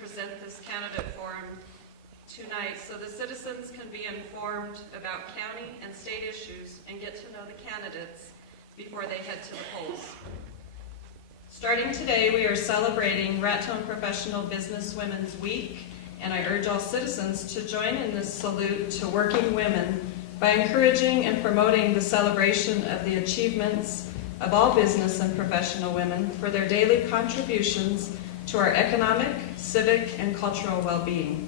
present this candidate forum tonight so the citizens can be informed about county and state issues and get to know the candidates before they head to the polls. Starting today, we are celebrating Raton Professional Business Women's Week, and I urge all citizens to join in this salute to working women by encouraging and promoting the celebration of the achievements of all business and professional women for their daily contributions to our economic, civic, and cultural well-being.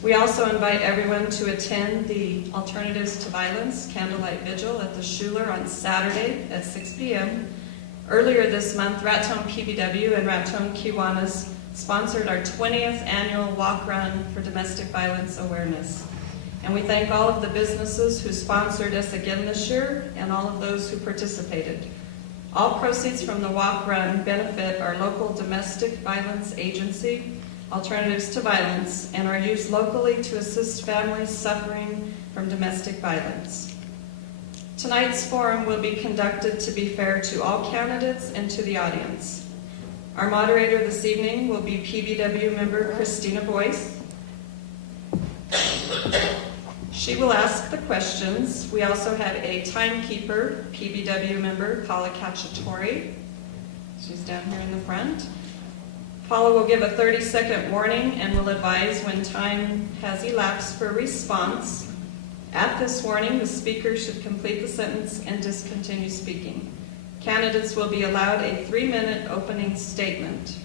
We also invite everyone to attend the Alternatives to Violence Candlelight Vigil at the Schuler on Saturday at 6 p.m. Earlier this month, Raton PBW and Raton Kiwanis sponsored our 20th annual walk run for domestic violence awareness. And we thank all of the businesses who sponsored us again this year and all of those who participated. All proceeds from the walk run benefit our local domestic violence agency, Alternatives to Violence, and are used locally to assist families suffering from domestic violence. Tonight's forum will be conducted to be fair to all candidates and to the audience. Our moderator this evening will be PBW member Christina Boyce. She will ask the questions. We also have a timekeeper, PBW member Paula Cacciatore. She's down here in the front. Paula will give a 30-second warning and will advise when time has elapsed for response. At this warning, the speaker should complete the sentence and discontinue speaking. Candidates will be allowed a 3-minute opening statement.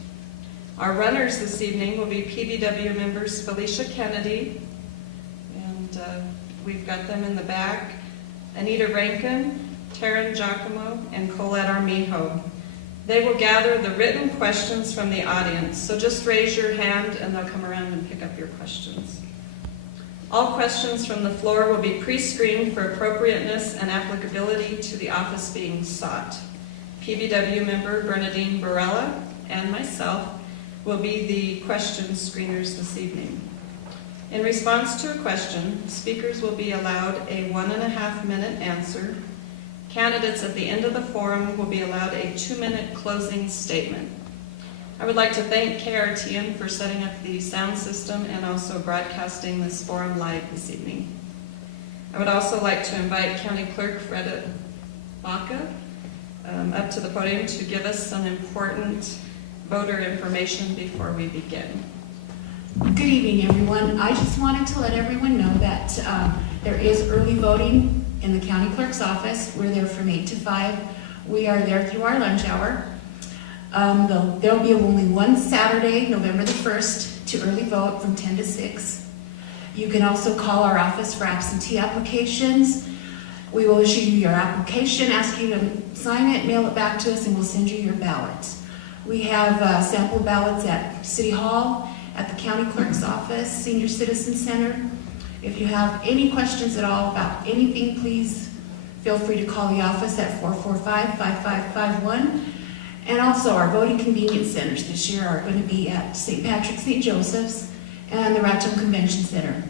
Our runners this evening will be PBW members Felicia Kennedy, and we've got them in the back, Anita Rankin, Taryn Giacomo, and Colette Armijo. They will gather the written questions from the audience, so just raise your hand and they'll come around and pick up your questions. All questions from the floor will be pre-screened for appropriateness and applicability to the office being sought. PBW member Bernadine Barella and myself will be the question screeners this evening. In response to a question, speakers will be allowed a 1.5-minute answer. Candidates at the end of the forum will be allowed a 2-minute closing statement. I would like to thank KRTN for setting up the sound system and also broadcasting this forum live this evening. I would also like to invite County Clerk Freda Baca up to the podium to give us some important voter information before we begin. Good evening, everyone. I just wanted to let everyone know that there is early voting in the county clerk's office. We're there from 8 to 5. We are there through our lunch hour. There'll be only one Saturday, November the 1st, to early vote from 10 to 6. You can also call our office for absentee applications. We will issue you your application, ask you to sign it, mail it back to us, and we'll send you your ballots. We have sample ballots at City Hall, at the county clerk's office, Senior Citizen Center. If you have any questions at all about anything, please feel free to call the office at 445-5551. And also our voting convenience centers this year are going to be at St. Patrick's, St. Joseph's, and the Raton Convention Center.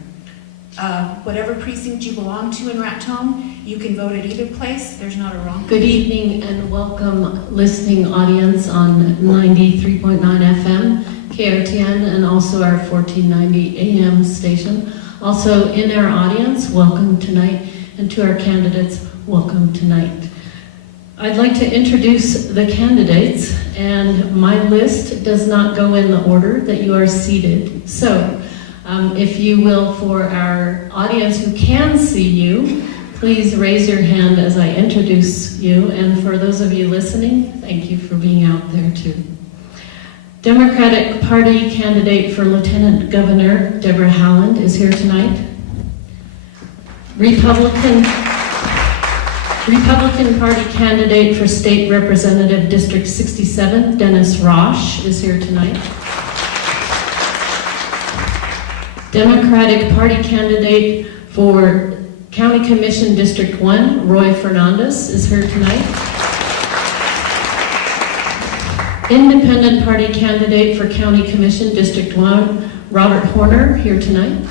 Whatever precinct you belong to in Raton, you can vote at either place. There's not a wrong. Good evening and welcome listening audience on 93.9 FM, KRTN, and also our 1490 AM station. Also in our audience, welcome tonight, and to our candidates, welcome tonight. I'd like to introduce the candidates, and my list does not go in the order that you are seated. So, if you will, for our audience who can see you, please raise your hand as I introduce you, and for those of you listening, thank you for being out there too. Democratic Party candidate for Lieutenant Governor, Deborah Haaland, is here tonight. Republican Party candidate for State Representative District 67, Dennis Rausch, is here tonight. Democratic Party candidate for County Commission District 1, Roy Fernandez, is here tonight. Independent Party candidate for County Commission District 1, Robert Horner, here tonight.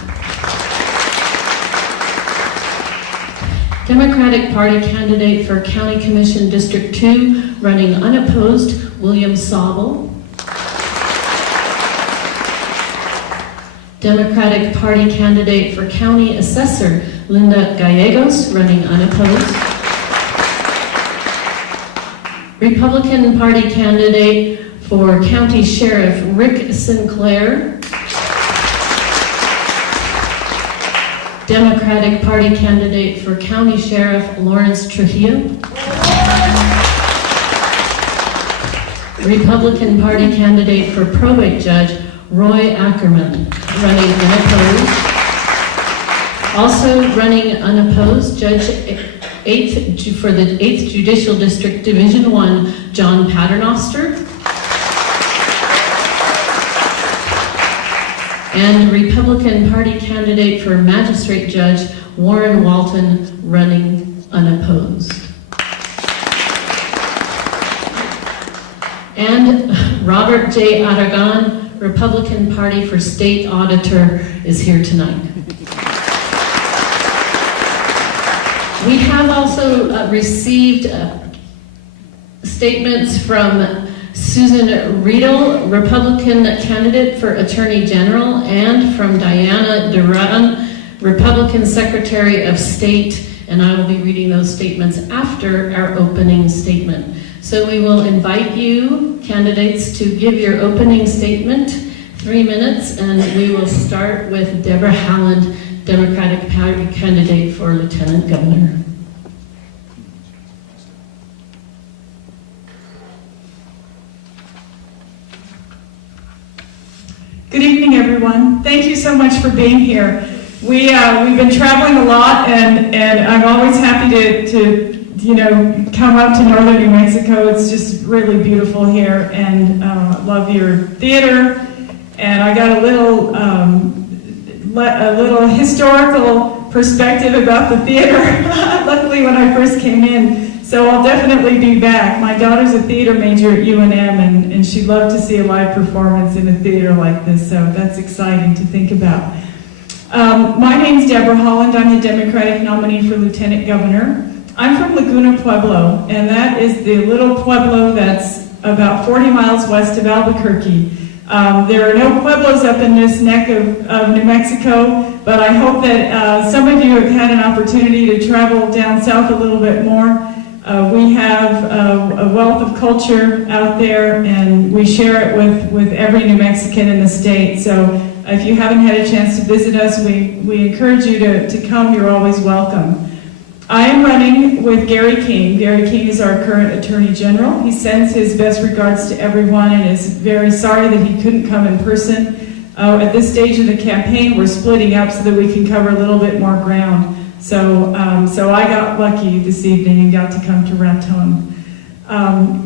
Democratic Party candidate for County Commission District 2, running unopposed, William Sauble. Democratic Party candidate for County Assessor, Linda Gallegos, running unopposed. Republican Party candidate for County Sheriff, Rick Sinclair. Democratic Party candidate for County Sheriff, Lawerence Trujillo. Republican Party candidate for Probate Judge, Roy Ackerman, running unopposed. Also running unopposed, Judge for the 8th Judicial District, Division 1, John Paternoster. And Republican Party candidate for Magistrate Judge, Warren Walton, running unopposed. And Robert J. Aragon, Republican Party for State Auditor, is here tonight. We have also received statements from Susan Riedel, Republican candidate for Attorney General, and from Diana Duran, Republican Secretary of State, and I will be reading those statements after our opening statement. So we will invite you, candidates, to give your opening statement, 3 minutes, and we will start with Deborah Haaland, Democratic Party candidate for Lieutenant Governor. Good evening, everyone. Thank you so much for being here. We've been traveling a lot, and I'm always happy to come up to northern New Mexico. It's just really beautiful here, and love your theater. And I got a little historical perspective about the theater. Luckily, when I first came in. So I'll definitely be back. My daughter's a theater major at UNM, and she'd love to see a live performance in a theater like this, so that's exciting to think about. My name's Deborah Haaland. I'm the Democratic nominee for Lieutenant Governor. I'm from Laguna Pueblo, and that is the little pueblo that's about 40 miles west of Albuquerque. There are no pueblos up in this neck of New Mexico, but I hope that some of you have had an opportunity to travel down south a little bit more. We have a wealth of culture out there, and we share it with every New Mexican in the state. So if you haven't had a chance to visit us, we encourage you to come. You're always welcome. I am running with Gary KEIN. Gary KEIN is our current Attorney General. He sends his best regards to everyone and is very sorry that he couldn't come in person. At this stage of the campaign, we're splitting up so that we can cover a little bit more ground. So I got lucky this evening and got to come to Raton.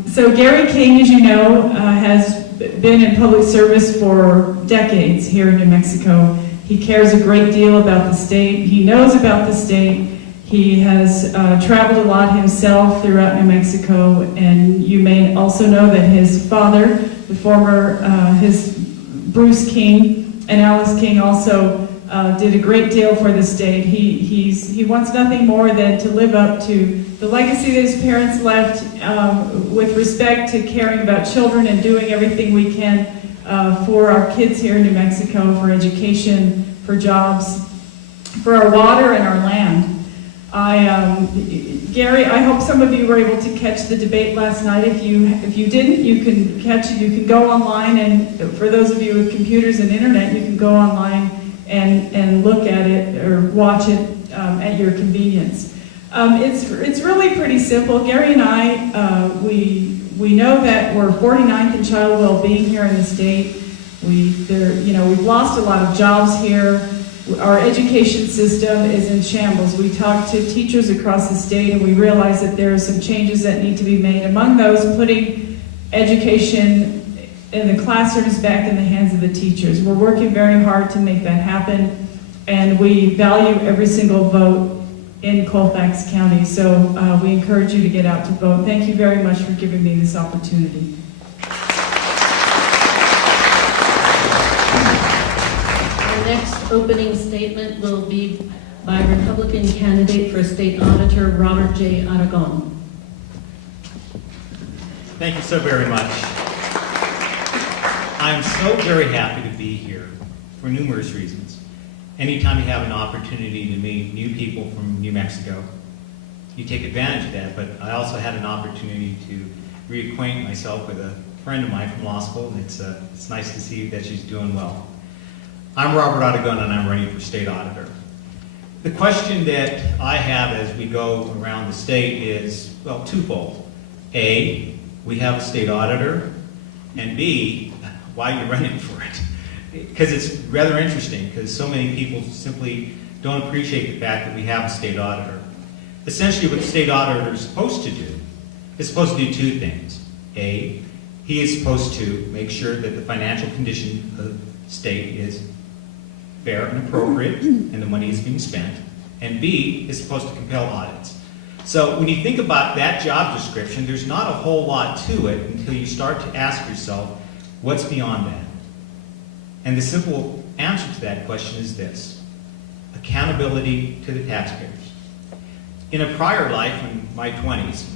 So Gary KEIN, as you know, has been in public service for decades here in New Mexico. He cares a great deal about the state. He knows about the state. He has traveled a lot himself throughout New Mexico, and you may also know that his father, the former, his Bruce KEIN and Alice KEIN also did a great deal for the state. He wants nothing more than to live up to the legacy that his parents left with respect to caring about children and doing everything we can for our kids here in New Mexico, for education, for jobs, for our water and our land. Gary, I hope some of you were able to catch the debate last night. If you didn't, you can catch it. You can go online, and for those of you with computers and internet, you can go online and look at it or watch it at your convenience. It's really pretty simple. Gary and I, we know that we're 49th in child well-being here in the state. We've lost a lot of jobs here. Our education system is in shambles. We talk to teachers across the state, and we realize that there are some changes that need to be made. Among those, putting education in the classrooms back in the hands of the teachers. We're working very hard to make that happen, and we value every single vote in Colfax County. So we encourage you to get out to vote. Thank you very much for giving me this opportunity. Next opening statement will be by Republican candidate for State Auditor, Robert J. Aragon. Thank you so very much. I'm so very happy to be here for numerous reasons. Anytime you have an opportunity to meet new people from New Mexico, you take advantage of that, but I also had an opportunity to reacquaint myself with a friend of mine from law school, and it's nice to see that she's doing well. I'm Robert Aragon, and I'm running for state auditor. The question that I have as we go around the state is, well, twofold. A, we have a state auditor, and B, why are you running for it? Because it's rather interesting, because so many people simply don't appreciate the fact that we have a state auditor. Essentially, what the state auditor is supposed to do is supposed to do two things. A, he is supposed to make sure that the financial condition of the state is fair and appropriate, and the money is being spent. And B, is supposed to compel audits. So when you think about that job description, there's not a whole lot to it until you start to ask yourself, what's beyond that? And the simple answer to that question is this: accountability to the taxpayers. In a prior life, in my 20s,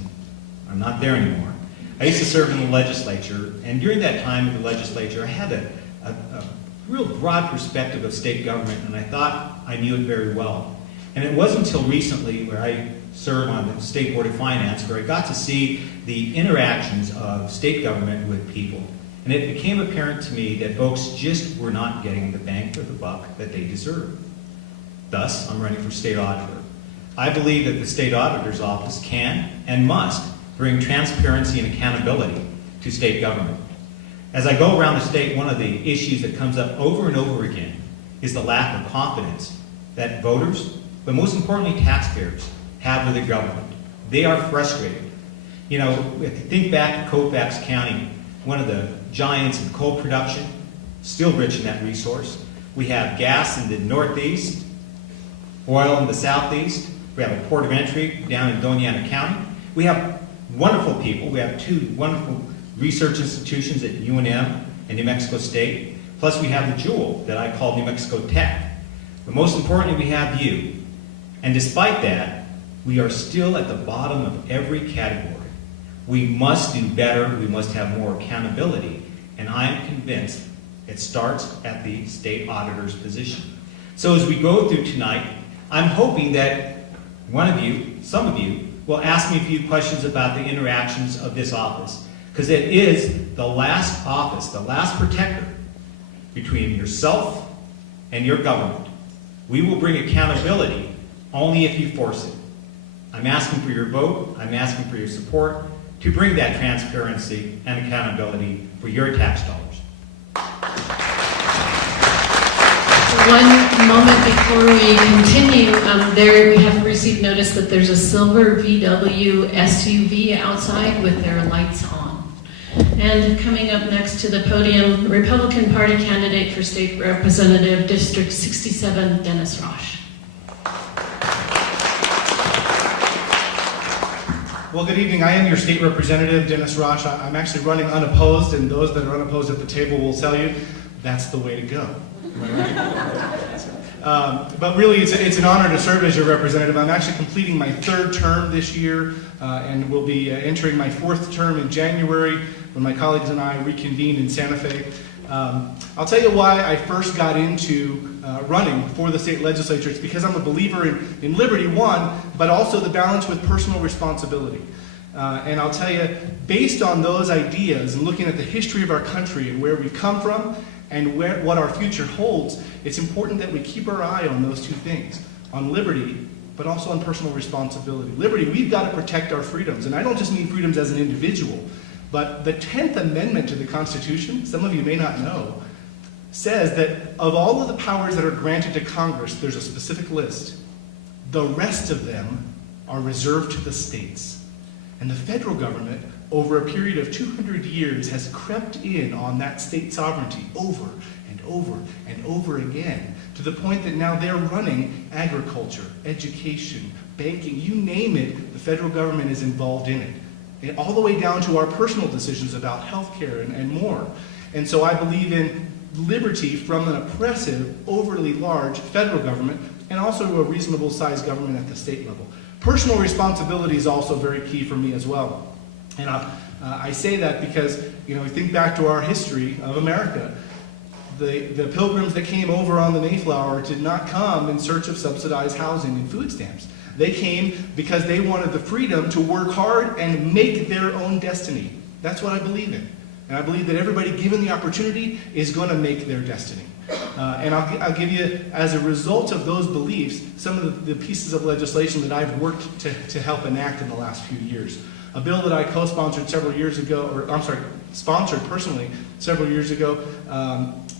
I'm not there anymore, I used to serve in the legislature, and during that time in the legislature, I had a real broad perspective of state government, and I thought I knew it very well. And it wasn't until recently, where I served on the State Board of Finance, where I got to see the interactions of state government with people. And it became apparent to me that folks just were not getting the bang for the buck that they deserve. Thus, I'm running for state auditor. I believe that the state auditor's office can and must bring transparency and accountability to state government. As I go around the state, one of the issues that comes up over and over again is the lack of confidence that voters, but most importantly taxpayers, have with the government. They are frustrated. You know, if you think back to Colfax County, one of the giants in coal production, still rich in that resource. We have gas in the northeast, oil in the southeast. We have a port of entry down in Doña Ana County. We have wonderful people. We have two wonderful research institutions at UNM and New Mexico State. Plus we have the jewel that I call New Mexico Tech. But most importantly, we have you. And despite that, we are still at the bottom of every category. We must do better. We must have more accountability. And I am convinced it starts at the state auditor's position. So as we go through tonight, I'm hoping that one of you, some of you, will ask me a few questions about the interactions of this office. Because it is the last office, the last protector between yourself and your government. We will bring accountability only if you force it. I'm asking for your vote. I'm asking for your support to bring that transparency and accountability for your tax dollars. One moment before we continue, there we have received notice that there's a silver VW SUV outside with their lights on. And coming up next to the podium, Republican Party candidate for State Representative District 67, Dennis Rausch. Well, good evening. I am your state representative, Dennis Rausch. I'm actually running unopposed, and those that are unopposed at the table will tell you that's the way to go. But really, it's an honor to serve as your representative. I'm actually completing my third term this year, and will be entering my fourth term in January when my colleagues and I reconvene in Santa Fe. I'll tell you why I first got into running for the state legislature. It's because I'm a believer in liberty, one, but also the balance with personal responsibility. And I'll tell you, based on those ideas and looking at the history of our country and where we've come from and what our future holds, it's important that we keep our eye on those two things, on liberty, but also on personal responsibility. Liberty, we've got to protect our freedoms. And I don't just mean freedoms as an individual, but the 10th Amendment to the Constitution, some of you may not know, says that of all of the powers that are granted to Congress, there's a specific list. The rest of them are reserved to the states. And the federal government, over a period of 200 years, has crept in on that state sovereignty over and over and over again, to the point that now they're running agriculture, education, banking, you name it, the federal government is involved in it. And all the way down to our personal decisions about healthcare and more. And so I believe in liberty from an oppressive, overly large federal government, and also a reasonable sized government at the state level. Personal responsibility is also very key for me as well. And I say that because, you know, we think back to our history of America. The pilgrims that came over on the Mayflower did not come in search of subsidized housing and food stamps. They came because they wanted the freedom to work hard and make their own destiny. That's what I believe in. And I believe that everybody given the opportunity is going to make their destiny. And I'll give you, as a result of those beliefs, some of the pieces of legislation that I've worked to help enact in the last few years. A bill that I co-sponsored several years ago, or I'm sorry, sponsored personally several years ago.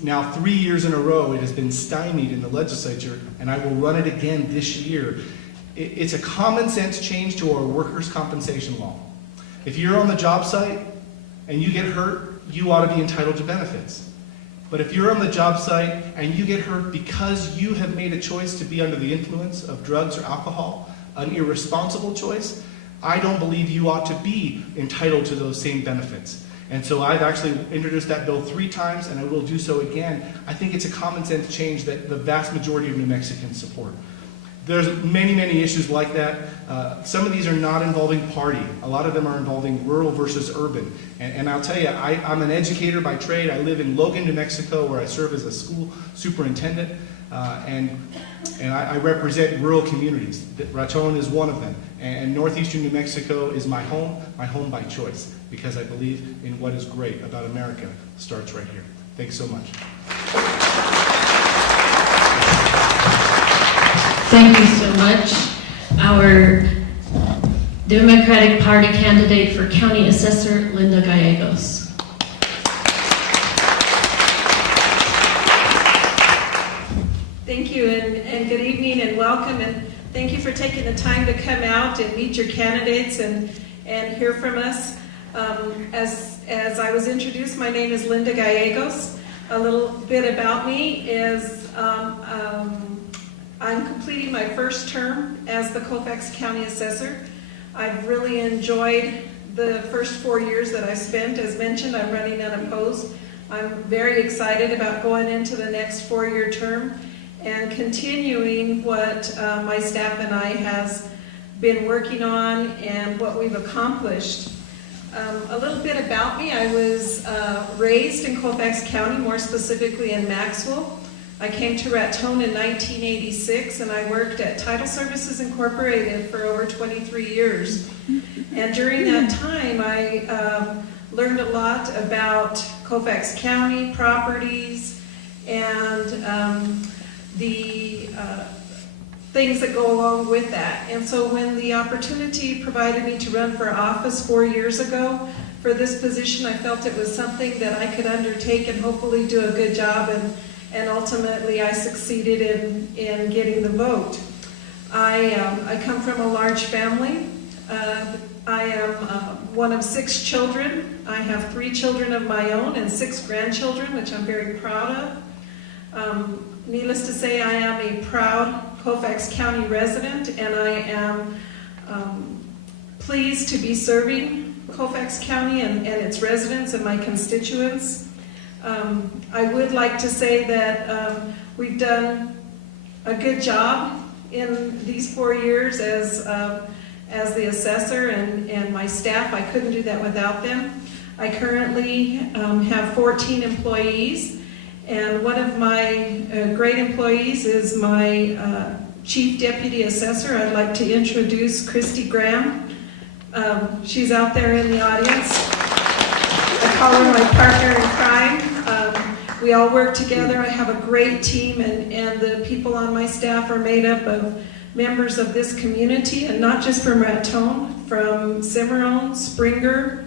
Now 3 years in a row it has been stymied in the legislature, and I will run it again this year. It's a common sense change to our workers' compensation law. If you're on the job site and you get hurt, you ought to be entitled to benefits. But if you're on the job site and you get hurt because you have made a choice to be under the influence of drugs or alcohol, an irresponsible choice, I don't believe you ought to be entitled to those same benefits. And so I've actually introduced that bill 3 times, and I will do so again. I think it's a common sense change that the vast majority of New Mexicans support. There's many, many issues like that. Some of these are not involving party. A lot of them are involving rural versus urban. And I'll tell you, I'm an educator by trade. I live in Logan, New Mexico, where I serve as a school superintendent. And I represent rural communities. Raton is one of them. And northeastern New Mexico is my home by choice, because I believe in what is great about America starts right here. Thanks so much. Thank you so much. Our Democratic Party candidate for County Assessor, Linda Gallegos. Thank you, and good evening, and welcome, and thank you for taking the time to come out and meet your candidates and hear from us. As I was introduced, my name is Linda Gallegos. A little bit about me is I'm completing my first term as the Colfax County Assessor. I've really enjoyed the first 4 years that I spent. As mentioned, I'm running unopposed. I'm very excited about going into the next 4-year term and continuing what my staff and I has been working on and what we've accomplished. A little bit about me. I was raised in Colfax County, more specifically in Maxwell. I came to Raton in 1986, and I worked at Title Services Incorporated for over 23 years. And during that time, I learned a lot about Colfax County properties and the things that go along with that. And so when the opportunity provided me to run for office 4 years ago for this position, I felt it was something that I could undertake and hopefully do a good job, and ultimately I succeeded in getting the vote. I come from a large family. I am one of 6 children. I have 3 children of my own and 6 grandchildren, which I'm very proud of. Needless to say, I am a proud Colfax County resident, and I am pleased to be serving Colfax County and its residents and my constituents. I would like to say that we've done a good job in these 4 years as the assessor and my staff. I couldn't do that without them. I currently have 14 employees, and one of my great employees is my Chief Deputy Assessor. I'd like to introduce Christy Graham. She's out there in the audience. I call her my partner in crime. We all work together. I have a great team, and the people on my staff are made up of members of this community, and not just from Raton, from Cimarron, Springer,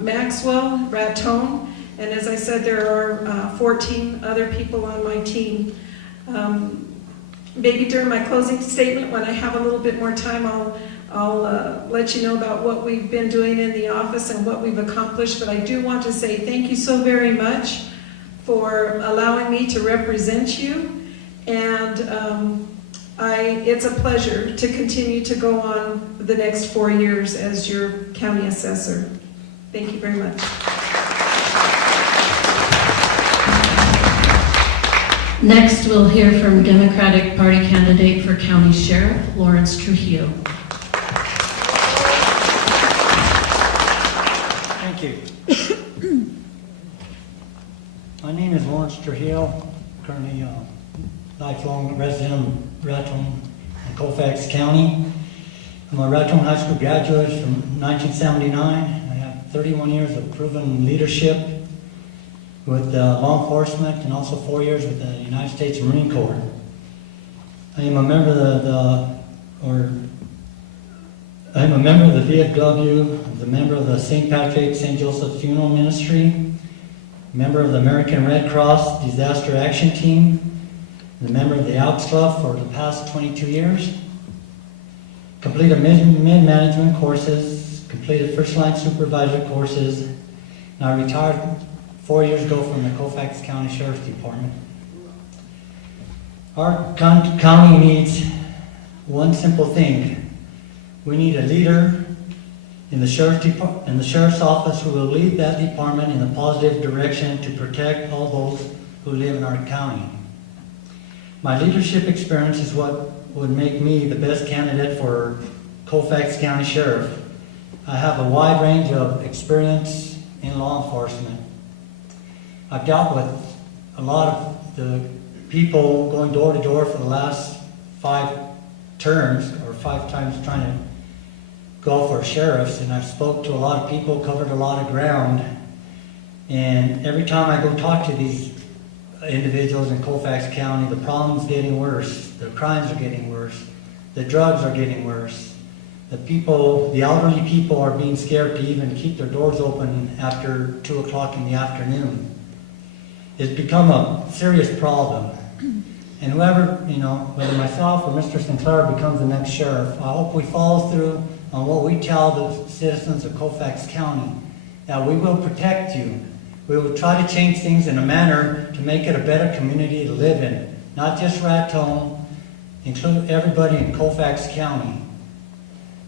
Maxwell, Raton, and as I said, there are 14 other people on my team. Maybe during my closing statement, when I have a little bit more time, I'll let you know about what we've been doing in the office and what we've accomplished, but I do want to say thank you so very much for allowing me to represent you, and it's a pleasure to continue to go on the next 4 years as your county assessor. Thank you very much. Next, we'll hear from Democratic Party candidate for County Sheriff, Lawerence Trujillo. Thank you. My name is Lawerence Trujillo, currently a lifelong resident of Raton and Colfax County. I'm a Raton High School graduate from 1979. I have 31 years of proven leadership with law enforcement and also 4 years with the United States Marine Corps. I am a member of the VFW, I'm a member of the St. Patrick St. Joseph Funeral Ministry, member of the American Red Cross Disaster Action Team, and a member of the Alps Club for the past 22 years. Completed mid-management courses, completed first-line supervisor courses, and I retired 4 years ago from the Colfax County Sheriff's Department. Our county needs one simple thing. We need a leader in the sheriff's office who will lead that department in a positive direction to protect all those who live in our county. My leadership experience is what would make me the best candidate for Colfax County Sheriff. I have a wide range of experience in law enforcement. I've dealt with a lot of the people going door to door for the last 5 terms, or 5 times trying to go for sheriffs, and I've spoke to a lot of people, covered a lot of ground, and every time I go talk to these individuals in Colfax County, the problem's getting worse, the crimes are getting worse, the drugs are getting worse, the elderly people are being scared to even keep their doors open after 2 o'clock in the afternoon. It's become a serious problem. And whoever, whether myself or Mr. Sinclair becomes the next sheriff, I hope we follow through on what we tell the citizens of Colfax County, that we will protect you. We will try to change things in a manner to make it a better community to live in. Not just Raton, include everybody in Colfax County.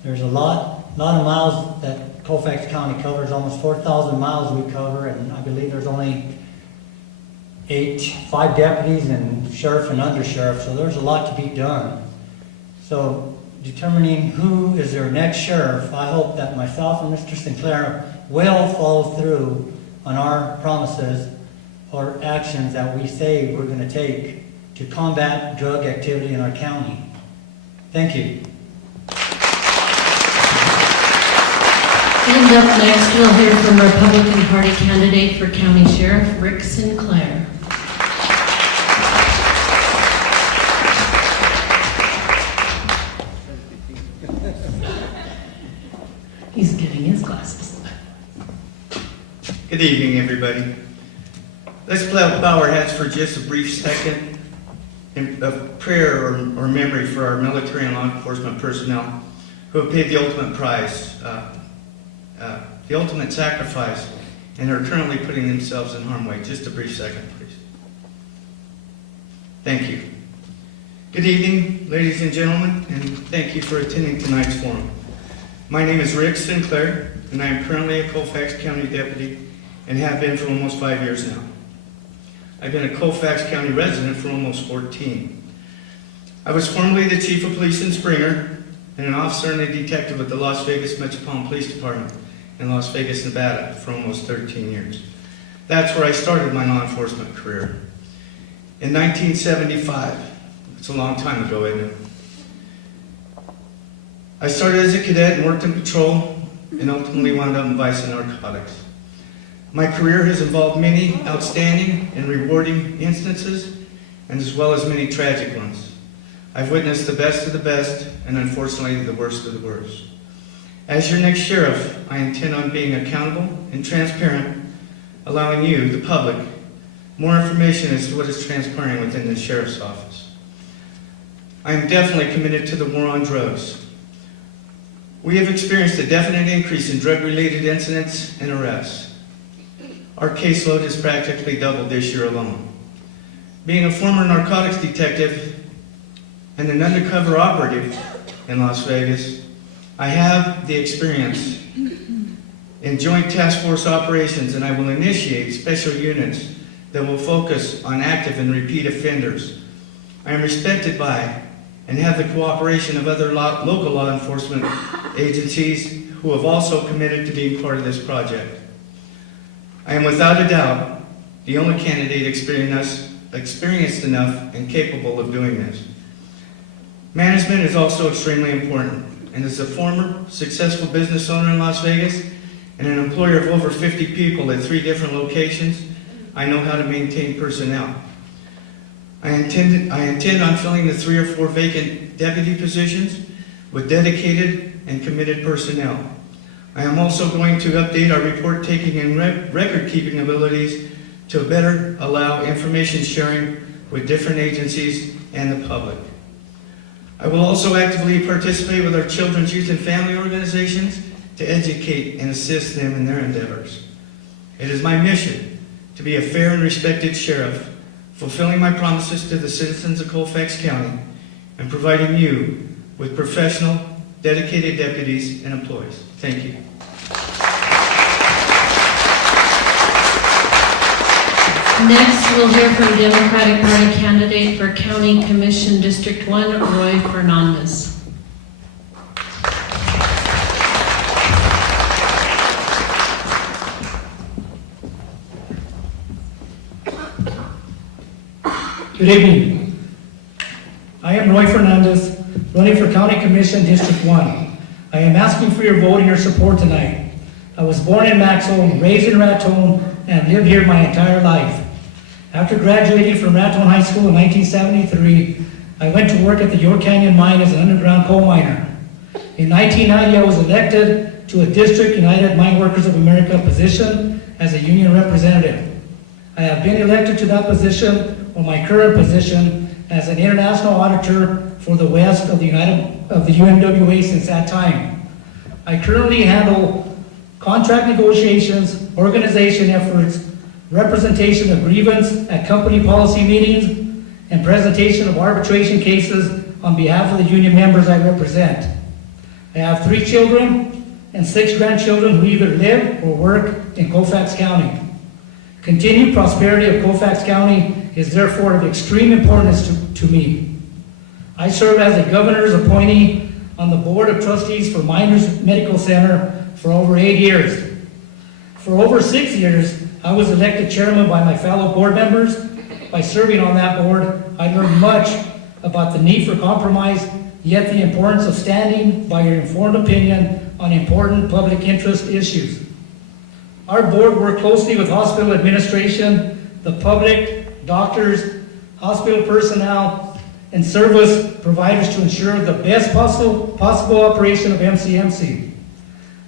There's a lot of miles that Colfax County covers, almost 4,000 miles we cover, and I believe there's only 5 deputies and sheriff and undersheriff, so there's a lot to be done. So determining who is their next sheriff, I hope that myself and Mr. Sinclair will follow through on our promises or actions that we say we're going to take to combat drug activity in our county. Thank you. And up next, we'll hear from Republican Party candidate for County Sheriff, Rick Sinclair. He's getting his glasses. Good evening, everybody. Let's bow our heads for just a brief second of prayer or memory for our military and law enforcement personnel who have paid the ultimate price, the ultimate sacrifice, and are currently putting themselves in harm's way. Just a brief second, please. Thank you. Good evening, ladies and gentlemen, and thank you for attending tonight's forum. My name is Rick Sinclair, and I am currently a Colfax County deputy and have been for almost 5 years now. I've been a Colfax County resident for almost 14. I was formerly the chief of police in Springer and an officer and a detective with the Las Vegas Metropolitan Police Department in Las Vegas, Nevada for almost 13 years. That's where I started my law enforcement career. In 1975, it's a long time ago, isn't it? I started as a cadet and worked in patrol and ultimately wound up in vice and narcotics. My career has involved many outstanding and rewarding instances, and as well as many tragic ones. I've witnessed the best of the best and unfortunately the worst of the worst. As your next sheriff, I intend on being accountable and transparent, allowing you, the public, more information as to what is transpiring within the sheriff's office. I am definitely committed to the war on drugs. We have experienced a definite increase in drug-related incidents and arrests. Our caseload has practically doubled this year alone. Being a former narcotics detective and an undercover operative in Las Vegas, I have the experience in joint task force operations, and I will initiate special units that will focus on active and repeat offenders. I am respected by and have the cooperation of other local law enforcement agencies who have also committed to being part of this project. I am without a doubt the only candidate experienced enough and capable of doing this. Management is also extremely important, and as a former successful business owner in Las Vegas and an employer of over 50 people at 3 different locations, I know how to maintain personnel. I intend on filling the 3 or 4 vacant deputy positions with dedicated and committed personnel. I am also going to update our report-taking and record-keeping abilities to better allow information sharing with different agencies and the public. I will also actively participate with our children's, youth, and family organizations to educate and assist them in their endeavors. It is my mission to be a fair and respected sheriff, fulfilling my promises to the citizens of Colfax County and providing you with professional, dedicated deputies and employees. Thank you. Next, we'll hear from Democratic Party candidate for County Commission District 1, Roy Fernandez. Good evening. I am Roy Fernandez, running for County Commission District 1. I am asking for your vote and your support tonight. I was born in Maxwell, raised in Raton, and lived here my entire life. After graduating from Raton High School in 1973, I went to work at the York Canyon Mine as an underground coal miner. In 1990, I was elected to a District United Mine Workers of America position as a union representative. I have been elected to that position, or my current position, as an international auditor for the West of the UMWA since that time. I currently handle contract negotiations, organization efforts, representation of grievance at company policy meetings, and presentation of arbitration cases on behalf of the union members I represent. I have 3 children and 6 grandchildren who either live or work in Colfax County. Continued prosperity of Colfax County is therefore of extreme importance to me. I serve as a governor's appointee on the Board of Trustees for Miners Medical Center for over 8 years. For over 6 years, I was elected chairman by my fellow board members. By serving on that board, I learned much about the need for compromise, yet the importance of standing by your informed opinion on important public interest issues. Our board worked closely with hospital administration, the public, doctors, hospital personnel, and service providers to ensure the best possible operation of MCMC.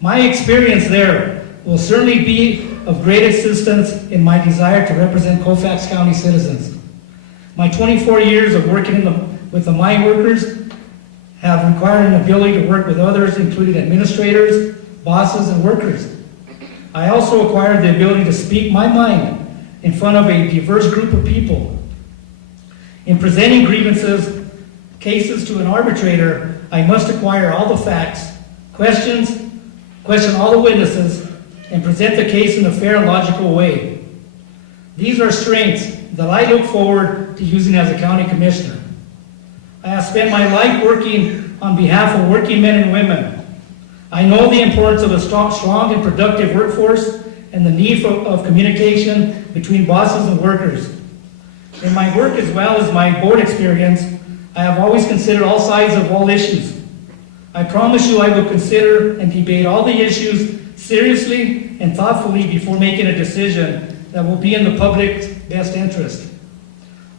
My experience there will certainly be of great assistance in my desire to represent Colfax County citizens. My 24 years of working with the mine workers have required an ability to work with others, including administrators, bosses, and workers. I also acquired the ability to speak my mind in front of a diverse group of people. In presenting grievances, cases to an arbitrator, I must acquire all the facts, question all the witnesses, and present the case in a fair and logical way. These are strengths that I look forward to using as a county commissioner. I have spent my life working on behalf of working men and women. I know the importance of a strong and productive workforce and the need of communication between bosses and workers. In my work as well as my board experience, I have always considered all sides of all issues. I promise you I will consider and debate all the issues seriously and thoughtfully before making a decision that will be in the public's best interest.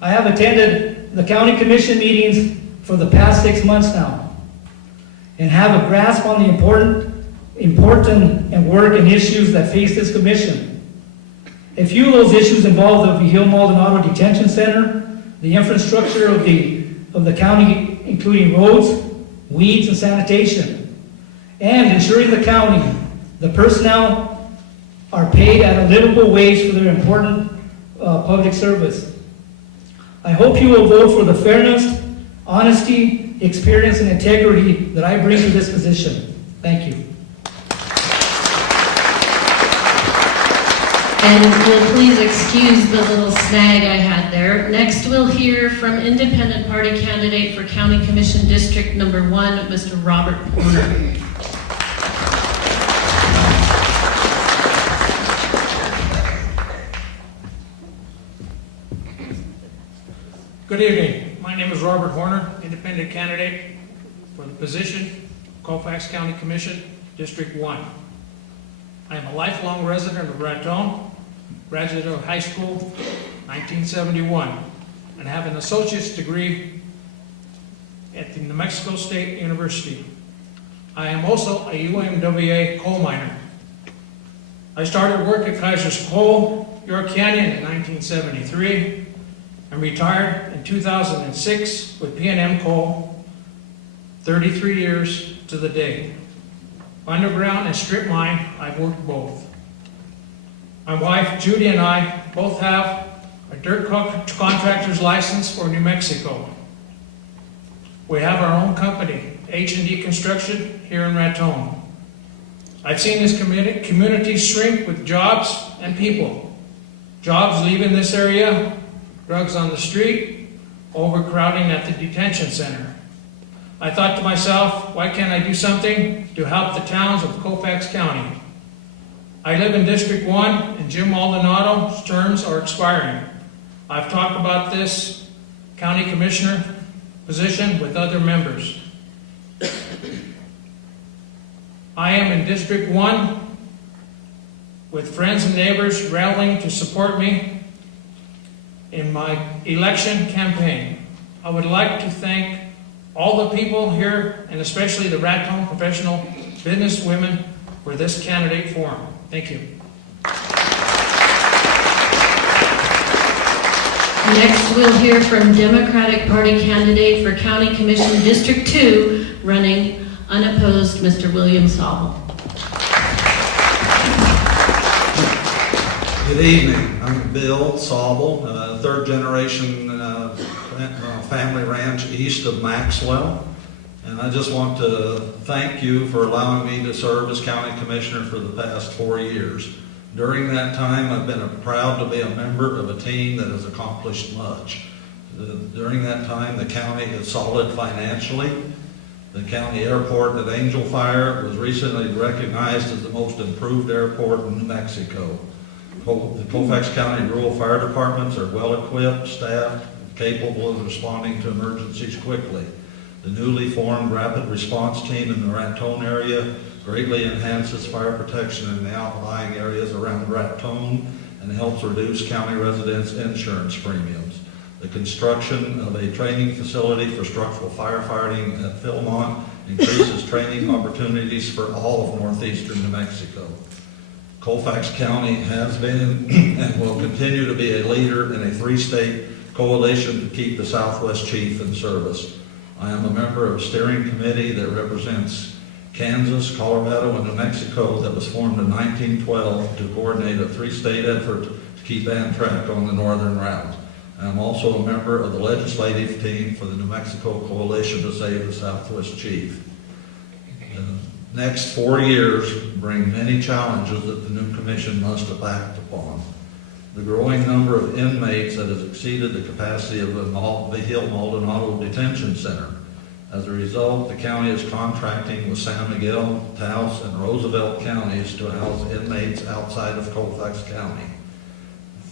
I have attended the county commission meetings for the past 6 months now and have a grasp on the important and work and issues that face this commission. A few of those issues involve the Vigil Maldonado Detention Center, the infrastructure of the county, including roads, weeds, and sanitation, and ensuring the county, the personnel are paid at a livable wage for their important public service. I hope you will vote for the fairness, honesty, experience, and integrity that I bring to this position. Thank you. And will please excuse the little snag I had there. Next, we'll hear from Independent Party candidate for County Commission District Number 1, Mr. Robert Porter. Good evening. My name is Robert Horner, independent candidate for the position, Colfax County Commission, District 1. I am a lifelong resident of Raton, graduate of high school, 1971, and have an associate's degree at the New Mexico State University. I am also a UMWA coal miner. I started work at Kaiser's Coal, York Canyon in 1973, and retired in 2006 with P&M Coal, 33 years to the day. Underground and strip mine, I've worked both. My wife, Judy, and I both have a dirt contractor's license for New Mexico. We have our own company, H&D Construction, here in Raton. I've seen this community shrink with jobs and people. Jobs leaving this area, drugs on the street, overcrowding at the detention center. I thought to myself, why can't I do something to help the towns of Colfax County? I live in District 1, and Jim Maldonado's terms are expiring. I've talked about this county commissioner position with other members. I am in District 1 with friends and neighbors rallying to support me in my election campaign. I would like to thank all the people here, and especially the Raton professional business women, for this candidate forum. Thank you. Next, we'll hear from Democratic Party candidate for County Commission District 2, running unopposed, Mr. William Sauble. Good evening. I'm Bill Sauble, third generation family ranch east of Maxwell. And I just want to thank you for allowing me to serve as county commissioner for the past 4 years. During that time, I've been proud to be a member of a team that has accomplished much. During that time, the county is solid financially. The county airport at Angel Fire was recently recognized as the most improved airport in New Mexico. The Colfax County Rural Fire Departments are well-equipped, staffed, capable of responding to emergencies quickly. The newly formed Rapid Response Team in the Raton area greatly enhances fire protection in the outlying areas around Raton and helps reduce county residents' insurance premiums. The construction of a training facility for structural firefighting at Philmont increases training opportunities for all of northeastern New Mexico. Colfax County has been and will continue to be a leader in a three-state coalition to keep the Southwest Chief in service. I am a member of a steering committee that represents Kansas, Colorado, and New Mexico that was formed in 1912 to coordinate a three-state effort to keep Amtrak on the northern route. I'm also a member of the legislative team for the New Mexico Coalition to Save the Southwest Chief. The next 4 years bring many challenges that the new commission must act upon. The growing number of inmates that has exceeded the capacity of the Hill Maldonado Detention Center. As a result, the county is contracting with San Miguel, Taos, and Roosevelt counties to house inmates outside of Colfax County.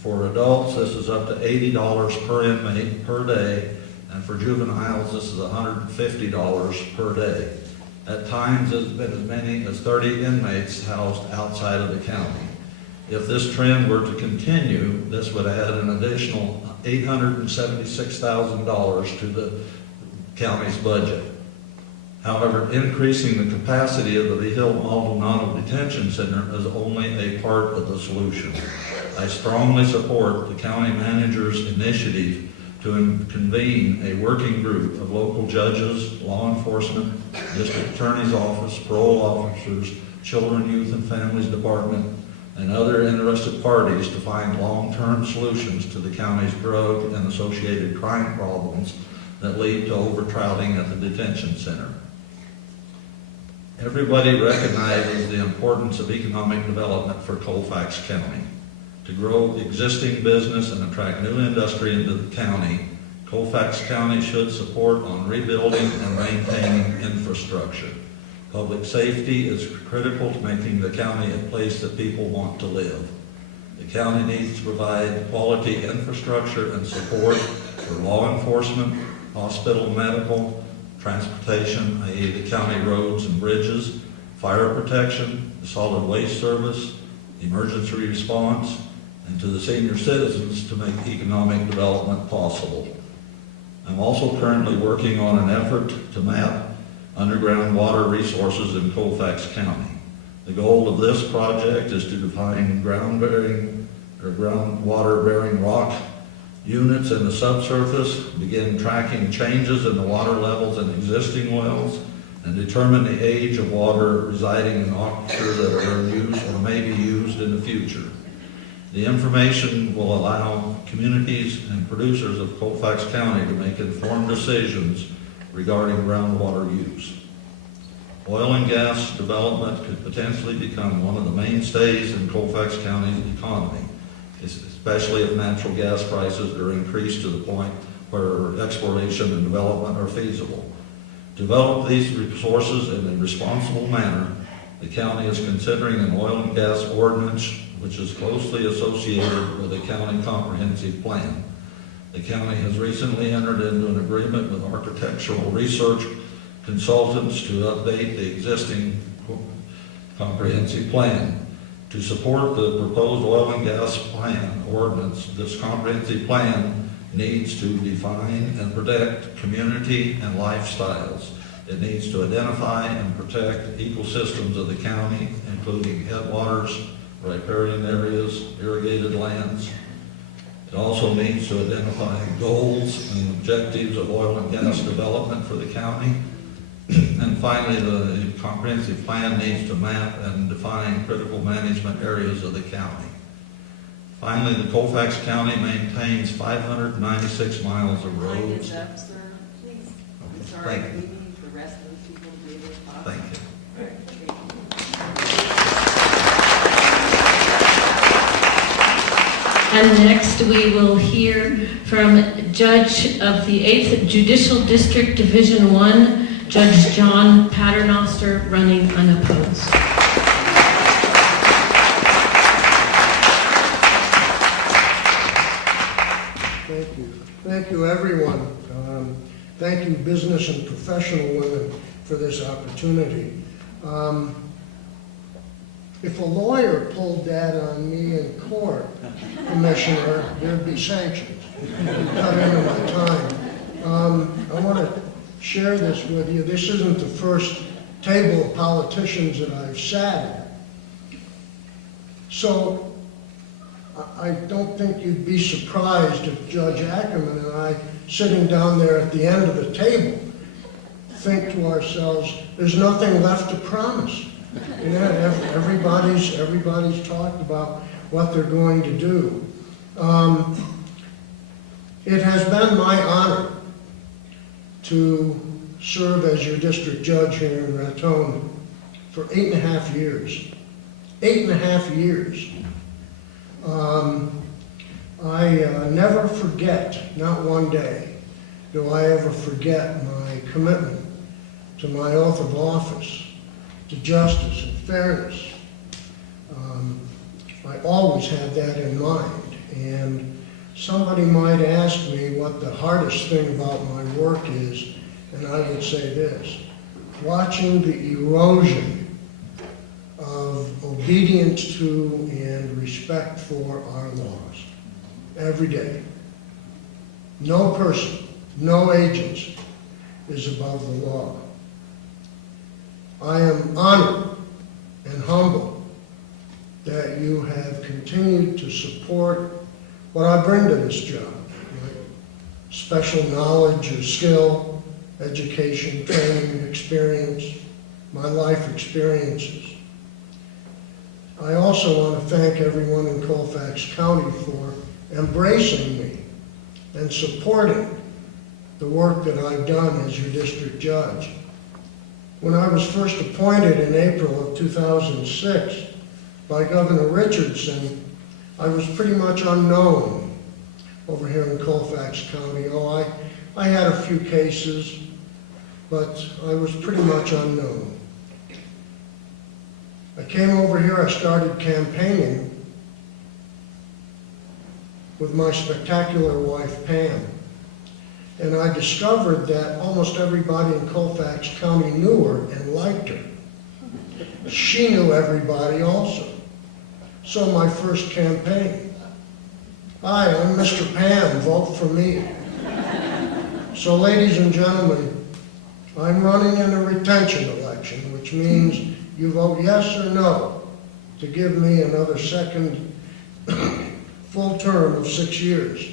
For adults, this is up to $80 per inmate per day, and for juveniles, this is $150 per day. At times, there's been as many as 30 inmates housed outside of the county. If this trend were to continue, this would add an additional $876,000 to the county's budget. However, increasing the capacity of the Hill Maldonado Detention Center is only a part of the solution. I strongly support the county manager's initiative to convene a working group of local judges, law enforcement, district attorney's office, parole officers, children, youth, and families department, and other interested parties to find long-term solutions to the county's drug and associated crime problems that lead to overcrowding at the detention center. Everybody recognizes the importance of economic development for Colfax County. To grow existing business and attract new industry into the county, Colfax County should support on rebuilding and maintaining infrastructure. Public safety is critical to making the county a place that people want to live. The county needs to provide quality infrastructure and support for law enforcement, hospital, medical, transportation, i.e. the county roads and bridges, fire protection, the solid waste service, emergency response, and to the senior citizens to make economic development possible. I'm also currently working on an effort to map underground water resources in Colfax County. The goal of this project is to define groundwater-bearing rock units in the subsurface, begin tracking changes in the water levels in existing wells, and determine the age of water residing in aquifers that are in use or may be used in the future. The information will allow communities and producers of Colfax County to make informed decisions regarding groundwater use. Oil and gas development could potentially become one of the mainstays in Colfax County's economy, especially if natural gas prices are increased to the point where exploration and development are feasible. To develop these resources in a responsible manner, the county is considering an oil and gas ordinance which is closely associated with a county comprehensive plan. The county has recently entered into an agreement with architectural research consultants to update the existing comprehensive plan. To support the proposed oil and gas plan ordinance, this comprehensive plan needs to define and protect community and lifestyles. It needs to identify and protect ecosystems of the county, including headwaters, riparian areas, irrigated lands. It also needs to identify goals and objectives of oil and gas development for the county. And finally, the comprehensive plan needs to map and define critical management areas of the county. Finally, the Colfax County maintains 596 miles of roads. Wind it up, sir, please. I'm sorry, Thank you. we need the rest of the people to be able to talk. Thank you. And next, we will hear from Judge of the 8th Judicial District Division 1, Judge John Paternoster, running unopposed. Thank you. Thank you, everyone. Thank you, business and professional women, for this opportunity. If a lawyer pulled that on me in court, Commissioner, there'd be sanctions. Cut into my time. I want to share this with you. This isn't the first table of politicians that I've sat at. So I don't think you'd be surprised if Judge Ackerman and I, sitting down there at the end of the table, think to ourselves, there's nothing left to promise. Everybody's talked about what they're going to do. It has been my honor to serve as your district judge here in Raton for 8.5 years. 8.5 years. I never forget, not one day, do I ever forget my commitment to my oath of office, to justice and fairness. I always had that in mind. And somebody might ask me what the hardest thing about my work is, and I would say this: watching the erosion of obedience to and respect for our laws every day. No person, no agency is above the law. I am honored and humbled that you have continued to support what I bring to this job, like special knowledge or skill, education, training, experience, my life experiences. I also want to thank everyone in Colfax County for embracing me and supporting the work that I've done as your district judge. When I was first appointed in April of 2006 by Governor Richardson, I was pretty much unknown over here in Colfax County. Oh, I had a few cases, but I was pretty much unknown. I came over here, I started campaigning with my spectacular wife, Pam, and I discovered that almost everybody in Colfax County knew her and liked her. She knew everybody also. So my first campaign, "Hi, I'm Mr. Pan, vote for me." So ladies and gentlemen, I'm running in a retention election, which means you vote yes or no to give me another second full term of 6 years.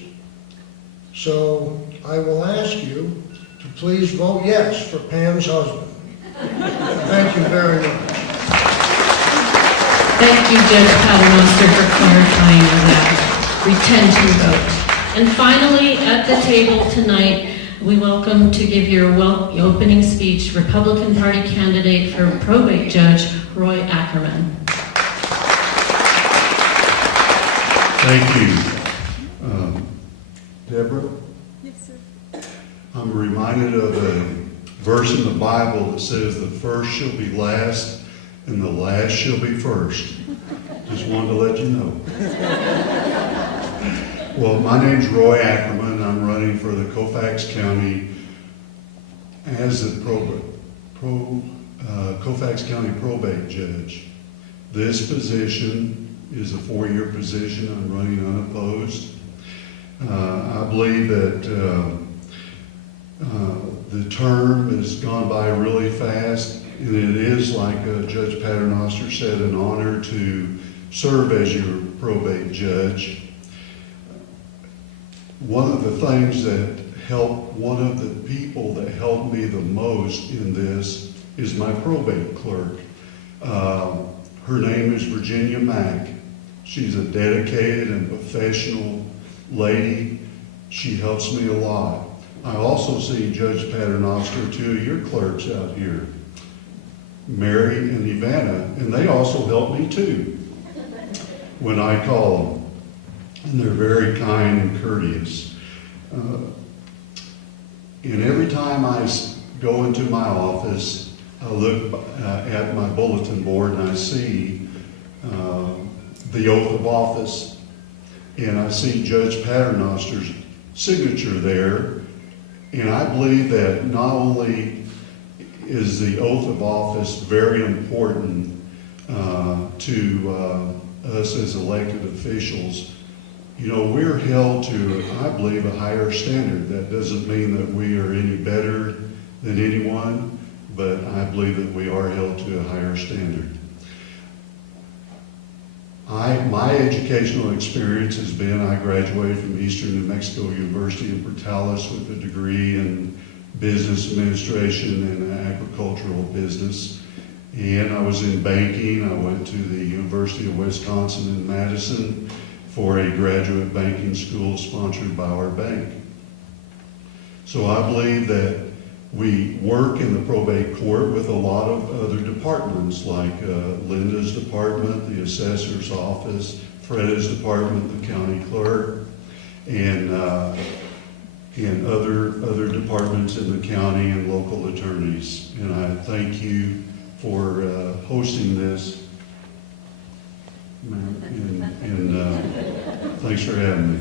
So I will ask you to please vote yes for Pam's husband. Thank you very much. Thank you, Judge Paternoster, for clarifying that retention vote. And finally, at the table tonight, we welcome to give your opening speech Republican Party candidate for probate judge, Roy Ackerman. Thank you. Deborah? Yes, sir. I'm reminded of a verse in the Bible that says, "The first shall be last, and the last shall be first." Just wanted to let you know. Well, my name's Roy Ackerman. I'm running for the Colfax County as the Colfax County probate judge. This position is a 4-year position. I'm running unopposed. I believe that the term has gone by really fast, and it is, like Judge Paternoster said, an honor to serve as your probate judge. One of the things that one of the people that helped me the most in this is my probate clerk. Her name is Virginia Mack. She's a dedicated and professional lady. She helps me a lot. I also see Judge Paternoster, 2 of your clerks out here, Mary and Ivana, and they also help me too when I call them. And they're very kind and courteous. And every time I go into my office, I look at my bulletin board and I see the oath of office, and I see Judge Paternoster's signature there. And I believe that not only is the oath of office very important to us as elected officials, you know, we're held to, I believe, a higher standard. That doesn't mean that we are any better than anyone, but I believe that we are held to a higher standard. My educational experience has been, I graduated from Eastern New Mexico University in Portales with a degree in business administration and agricultural business. And I was in banking. I went to the University of Wisconsin in Madison for a graduate banking school sponsored by our bank. So I believe that we work in the probate court with a lot of other departments, like Linda's department, the assessor's office, Freda's department, the county clerk, and other departments in the county and local attorneys. And I thank you for hosting this, ma'am, and thanks for having me.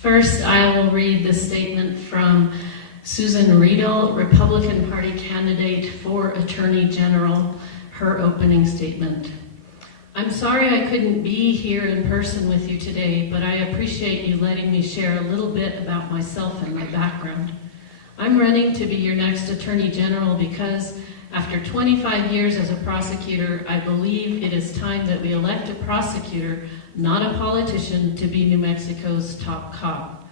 First, I will read the statement from Susan Riedel, Republican Party candidate for Attorney General, her opening statement. I'm sorry I couldn't be here in person with you today, but I appreciate you letting me share a little bit about myself and my background. I'm running to be your next Attorney General because after 25 years as a prosecutor, I believe it is time that we elect a prosecutor, not a politician, to be New Mexico's top cop.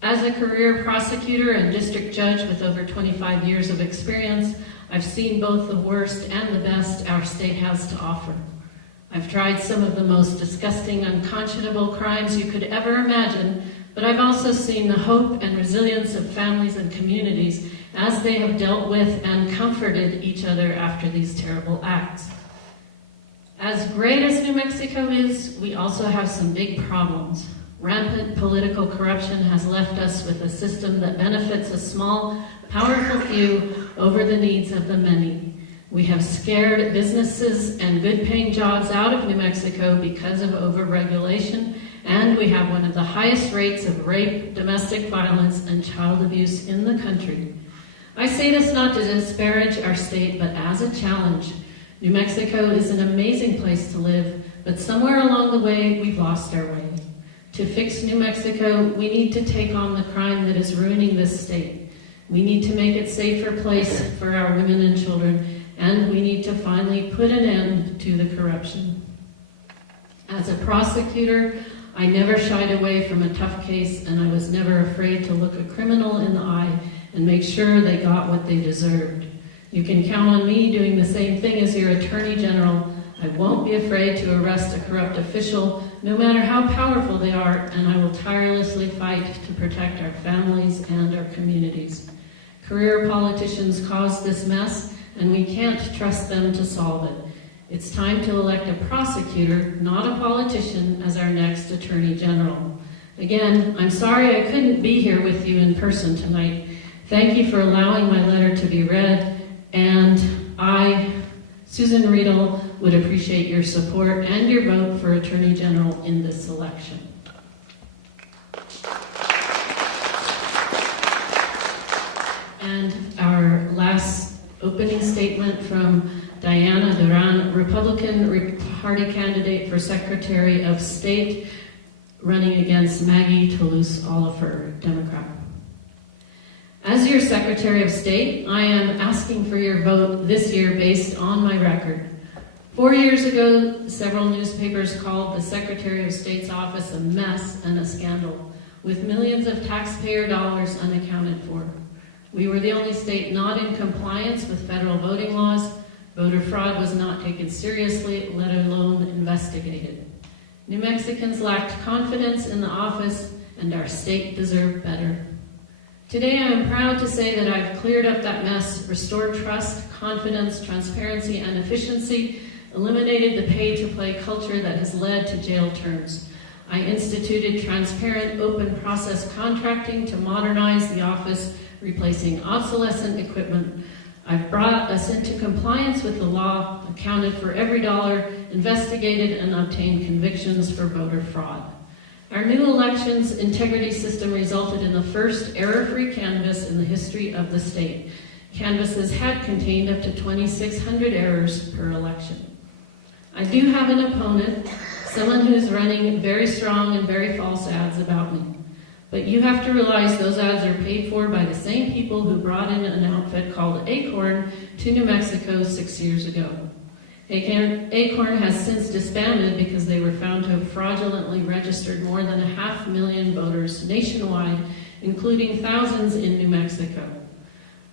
As a career prosecutor and district judge with over 25 years of experience, I've seen both the worst and the best our state has to offer. I've tried some of the most disgusting, unconscionable crimes you could ever imagine, but I've also seen the hope and resilience of families and communities as they have dealt with and comforted each other after these terrible acts. As great as New Mexico is, we also have some big problems. Rampant political corruption has left us with a system that benefits a small, powerful few over the needs of the many. We have scared businesses and good-paying jobs out of New Mexico because of overregulation And we have one of the highest rates of rape, domestic violence, and child abuse in the country. I say this not to disparage our state, but as a challenge. New Mexico is an amazing place to live, but somewhere along the way, we've lost our way. To fix New Mexico, we need to take on the crime that is ruining this state. We need to make it a safer place for our women and children, and we need to finally put an end to the corruption. As a prosecutor, I never shied away from a tough case, and I was never afraid to look a criminal in the eye and make sure they got what they deserved. You can count on me doing the same thing as your Attorney General. I won't be afraid to arrest a corrupt official, no matter how powerful they are, and I will tirelessly fight to protect our families and our communities. Career politicians caused this mess, and we can't trust them to solve it. It's time to elect a prosecutor, not a politician, as our next Attorney General. Again, I'm sorry I couldn't be here with you in person tonight. Thank you for allowing my letter to be read, and I, Susan Riedel, would appreciate your support and your vote for Attorney General in this election. And our last opening statement from Diana Duran, Republican Party candidate for Secretary of State, running against Maggie Toulouse-Oliver, Democrat. As your Secretary of State, I am asking for your vote this year based on my record. 4 years ago, several newspapers called the Secretary of State's office a mess and a scandal, with millions of taxpayer dollars unaccounted for. We were the only state not in compliance with federal voting laws. Voter fraud was not taken seriously, let alone investigated. New Mexicans lacked confidence in the office, and our state deserved better. Today, I am proud to say that I've cleared up that mess, restored trust, confidence, transparency, and efficiency, eliminated the pay-to-play culture that has led to jail terms. I instituted transparent, open process contracting to modernize the office, replacing obsolescent equipment. I've brought us into compliance with the law, accounted for every dollar, investigated and obtained convictions for voter fraud. Our new elections integrity system resulted in the first error-free canvass in the history of the state. Canvasses had contained up to 2,600 errors per election. I do have an opponent, someone who's running very strong and very false ads about me. But you have to realize those ads are paid for by the same people who brought in an outfit called Acorn to New Mexico 6 years ago. Acorn has since disbanded because they were found to have fraudulently registered more than 500,000 voters nationwide, including thousands in New Mexico.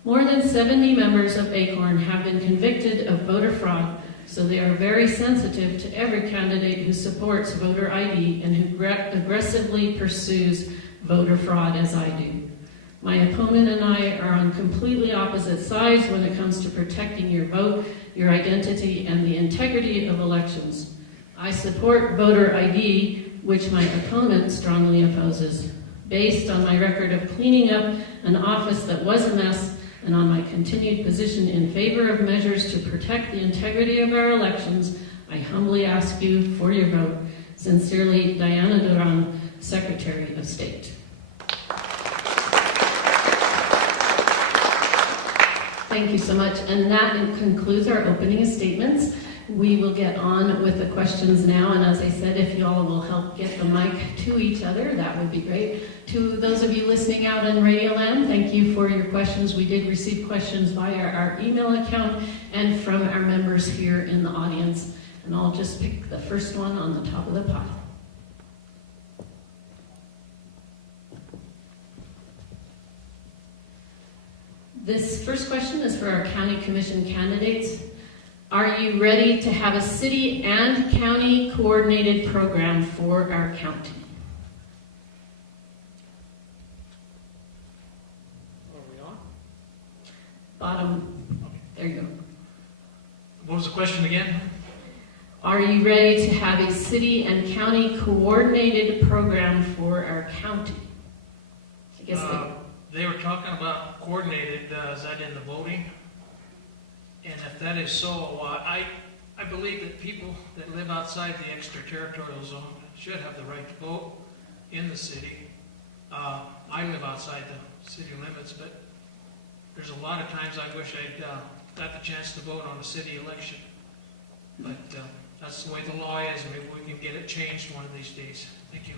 More than 70 members of Acorn have been convicted of voter fraud, so they are very sensitive to every candidate who supports voter ID and who aggressively pursues voter fraud as I do. My opponent and I are on completely opposite sides when it comes to protecting your vote, your identity, and the integrity of elections. I support voter ID, which my opponent strongly opposes, based on my record of cleaning up an office that was a mess and on my continued position in favor of measures to protect the integrity of our elections. I humbly ask you for your vote. Sincerely, Diana Duran, Secretary of State. Thank you so much. And that concludes our opening statements. We will get on with the questions now. And as I said, if you all will help get the mic to each other, that would be great. To those of you listening out in Radio Land, thank you for your questions. We did receive questions via our email account and from our members here in the audience. And I'll just pick the first one on the top of the pile. This first question is for our county commission candidates. Are you ready to have a city and county coordinated program for our county? Are we on? Bottom, there you go. What was the question again? Are you ready to have a city and county coordinated program for our county? I guess they were talking about coordinated, is that in the voting? And if that is so, I believe that people that live outside the extraterritorial zone should have the right to vote in the city. I live outside the city limits, but there's a lot of times I wish I'd got the chance to vote on a city election. But that's the way the law is. Maybe we can get it changed one of these days. Thank you.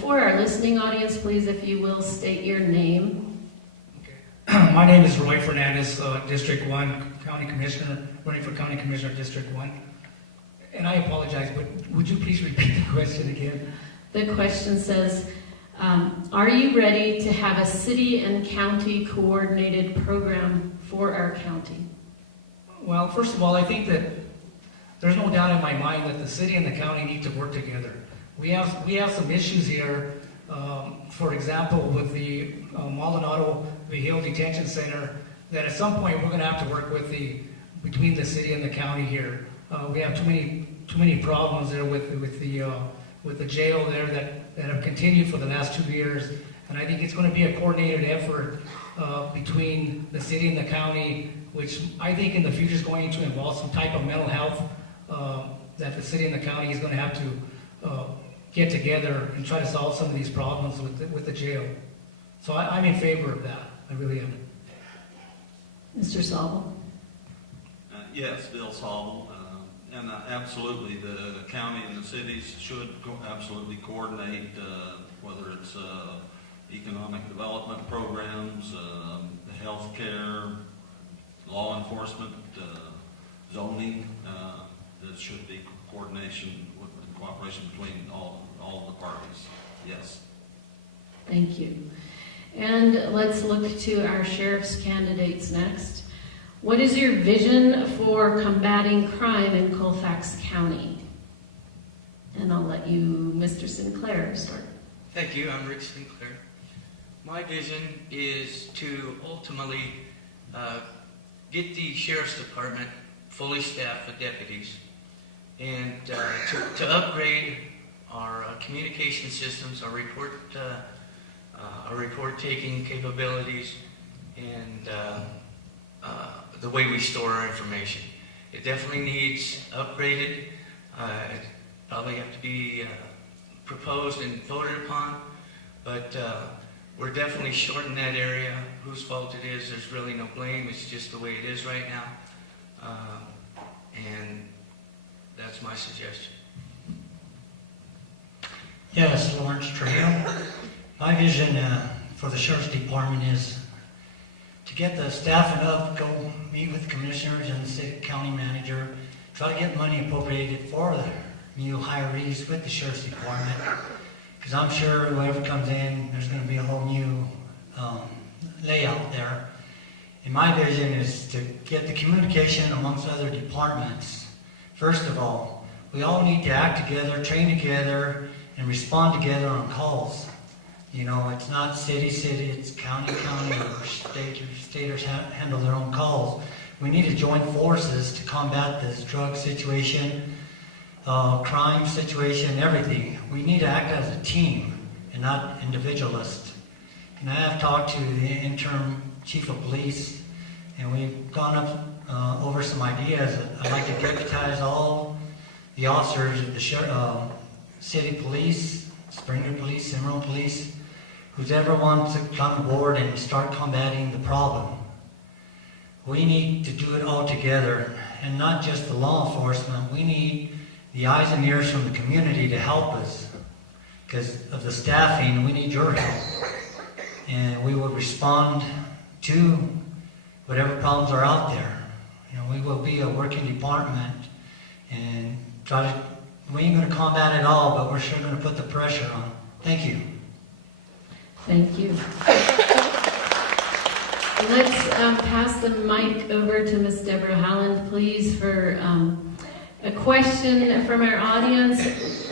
For our listening audience, please, if you will, state your name. My name is Roy Fernandez, District 1 County Commissioner, running for County Commissioner District 1. And I apologize, but would you please repeat the question again? The question says, are you ready to have a city and county coordinated program for our county? Well, first of all, I think that there's no doubt in my mind that the city and the county need to work together. We have some issues here. For example, with the Maldonado Vigil Detention Center, that at some point we're going to have to work with between the city and the county here. We have too many problems there with the jail there that have continued for the last 2 years, and I think it's going to be a coordinated effort between the city and the county, which I think in the future is going to involve some type of mental health that the city and the county is going to have to get together and try to solve some of these problems with the jail. So I'm in favor of that. I really am. Mr. Sauble? Yes, Bill Sauble. And absolutely, the county and the cities should absolutely coordinate, whether it's economic development programs, health care, law enforcement, zoning. There should be coordination and cooperation between all of the parties. Yes. Thank you. And let's look to our sheriff's candidates next. What is your vision for combating crime in Colfax County? And I'll let you, Mr. Sinclair, start. Thank you. I'm Rick Sinclair. My vision is to ultimately get the sheriff's department fully staffed with deputies and to upgrade our communication systems, our report taking capabilities, and the way we store our information. It definitely needs upgraded. It probably have to be proposed and voted upon, but we're definitely short in that area. Whose fault it is, there's really no blame. It's just the way it is right now. And that's my suggestion. Yes, Lawerence, Trujillo. My vision for the Sheriff's Department is to get the staff enough, go meet with the commissioners and the city county manager, try to get money appropriated for the new hirees with the Sheriff's Department. Because I'm sure whoever comes in, there's going to be a whole new layout there. And my vision is to get the communication amongst other departments. First of all, we all need to act together, train together, and respond together on calls. You know, it's not city, it's county, or staters handle their own calls. We need to join forces to combat this drug situation, crime situation, everything. We need to act as a team and not individualist. And I have talked to the interim chief of police, and we've gone up over some ideas. I'd like to deputize all the officers of the city police, Springer Police, Cimarron Police, whoever wants to come aboard and start combating the problem. We need to do it all together, and not just the law enforcement. We need the eyes and ears from the community to help us. Because of the staffing, we need your help. And we will respond to whatever problems are out there. You know, we will be a working department and we ain't going to combat it all, but we're sure going to put the pressure on. Thank you. Thank you. Let's pass the mic over to Ms. Deborah Holland, please, for a question from our audience.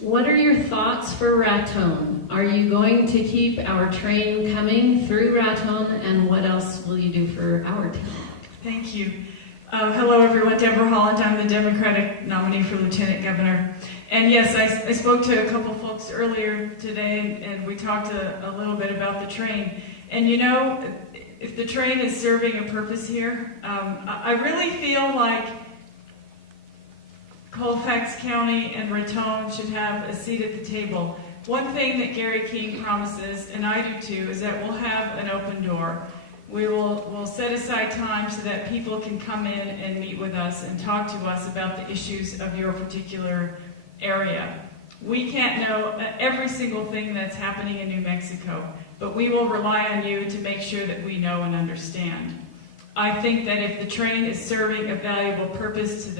What are your thoughts for Raton? Are you going to keep our train coming through Raton, and what else will you do for our town? Thank you. Hello, everyone. Deborah Holland. I'm the Democratic nominee for Lieutenant Governor. And yes, I spoke to a couple folks earlier today, and we talked a little bit about the train. And you know, if the train is serving a purpose here. I really feel like Colfax County and Raton should have a seat at the table. One thing that Gary KEIN promises, and I do too, is that we'll have an open door. We'll set aside time so that people can come in and meet with us and talk to us about the issues of your particular area. We can't know every single thing that's happening in New Mexico, but we will rely on you to make sure that we know and understand. I think that if the train is serving a valuable purpose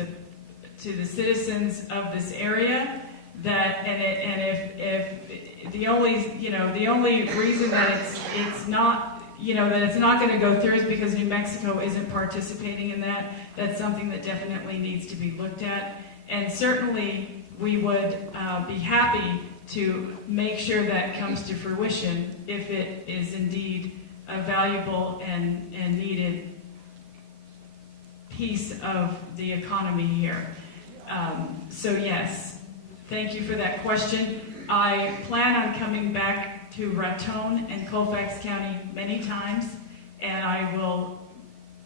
to the citizens of this area, if the only reason that it's not going to go through is because New Mexico isn't participating in that, that's something that definitely needs to be looked at. And certainly we would be happy to make sure that comes to fruition if it is indeed a valuable and needed piece of the economy here. So yes, thank you for that question. I plan on coming back to Raton and Colfax County many times, and I will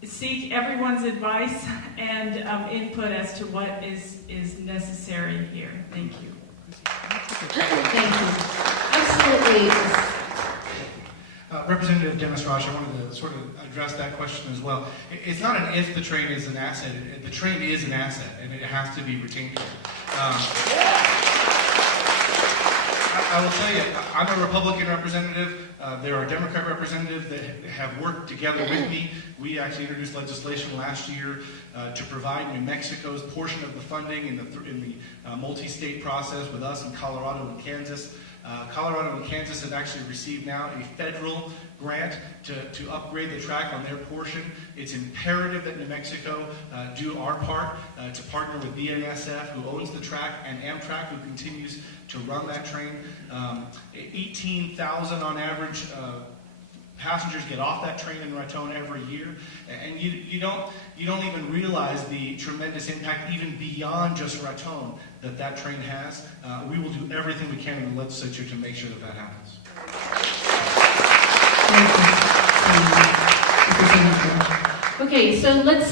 seek everyone's advice and input as to what is necessary here. Thank you. Thank you. Absolutely. Representative Dennis Rausch, I wanted to sort of address that question as well. It's not an if the train is an asset. The train is an asset, and it has to be retained. I will tell you, I'm a Republican representative. There are Democrat representatives that have worked together with me. We actually introduced legislation last year to provide New Mexico's portion of the funding in the multi-state process with us in Colorado and Kansas. Colorado and Kansas have actually received now a federal grant to upgrade the track on their portion. It's imperative that New Mexico do our part to partner with BNSF, who owns the track, and Amtrak, who continues to run that train. 18,000 on average passengers get off that train in Raton every year, and you don't even realize the tremendous impact, even beyond just Raton, that train has. We will do everything we can in the legislature to make sure that happens. Okay, so let's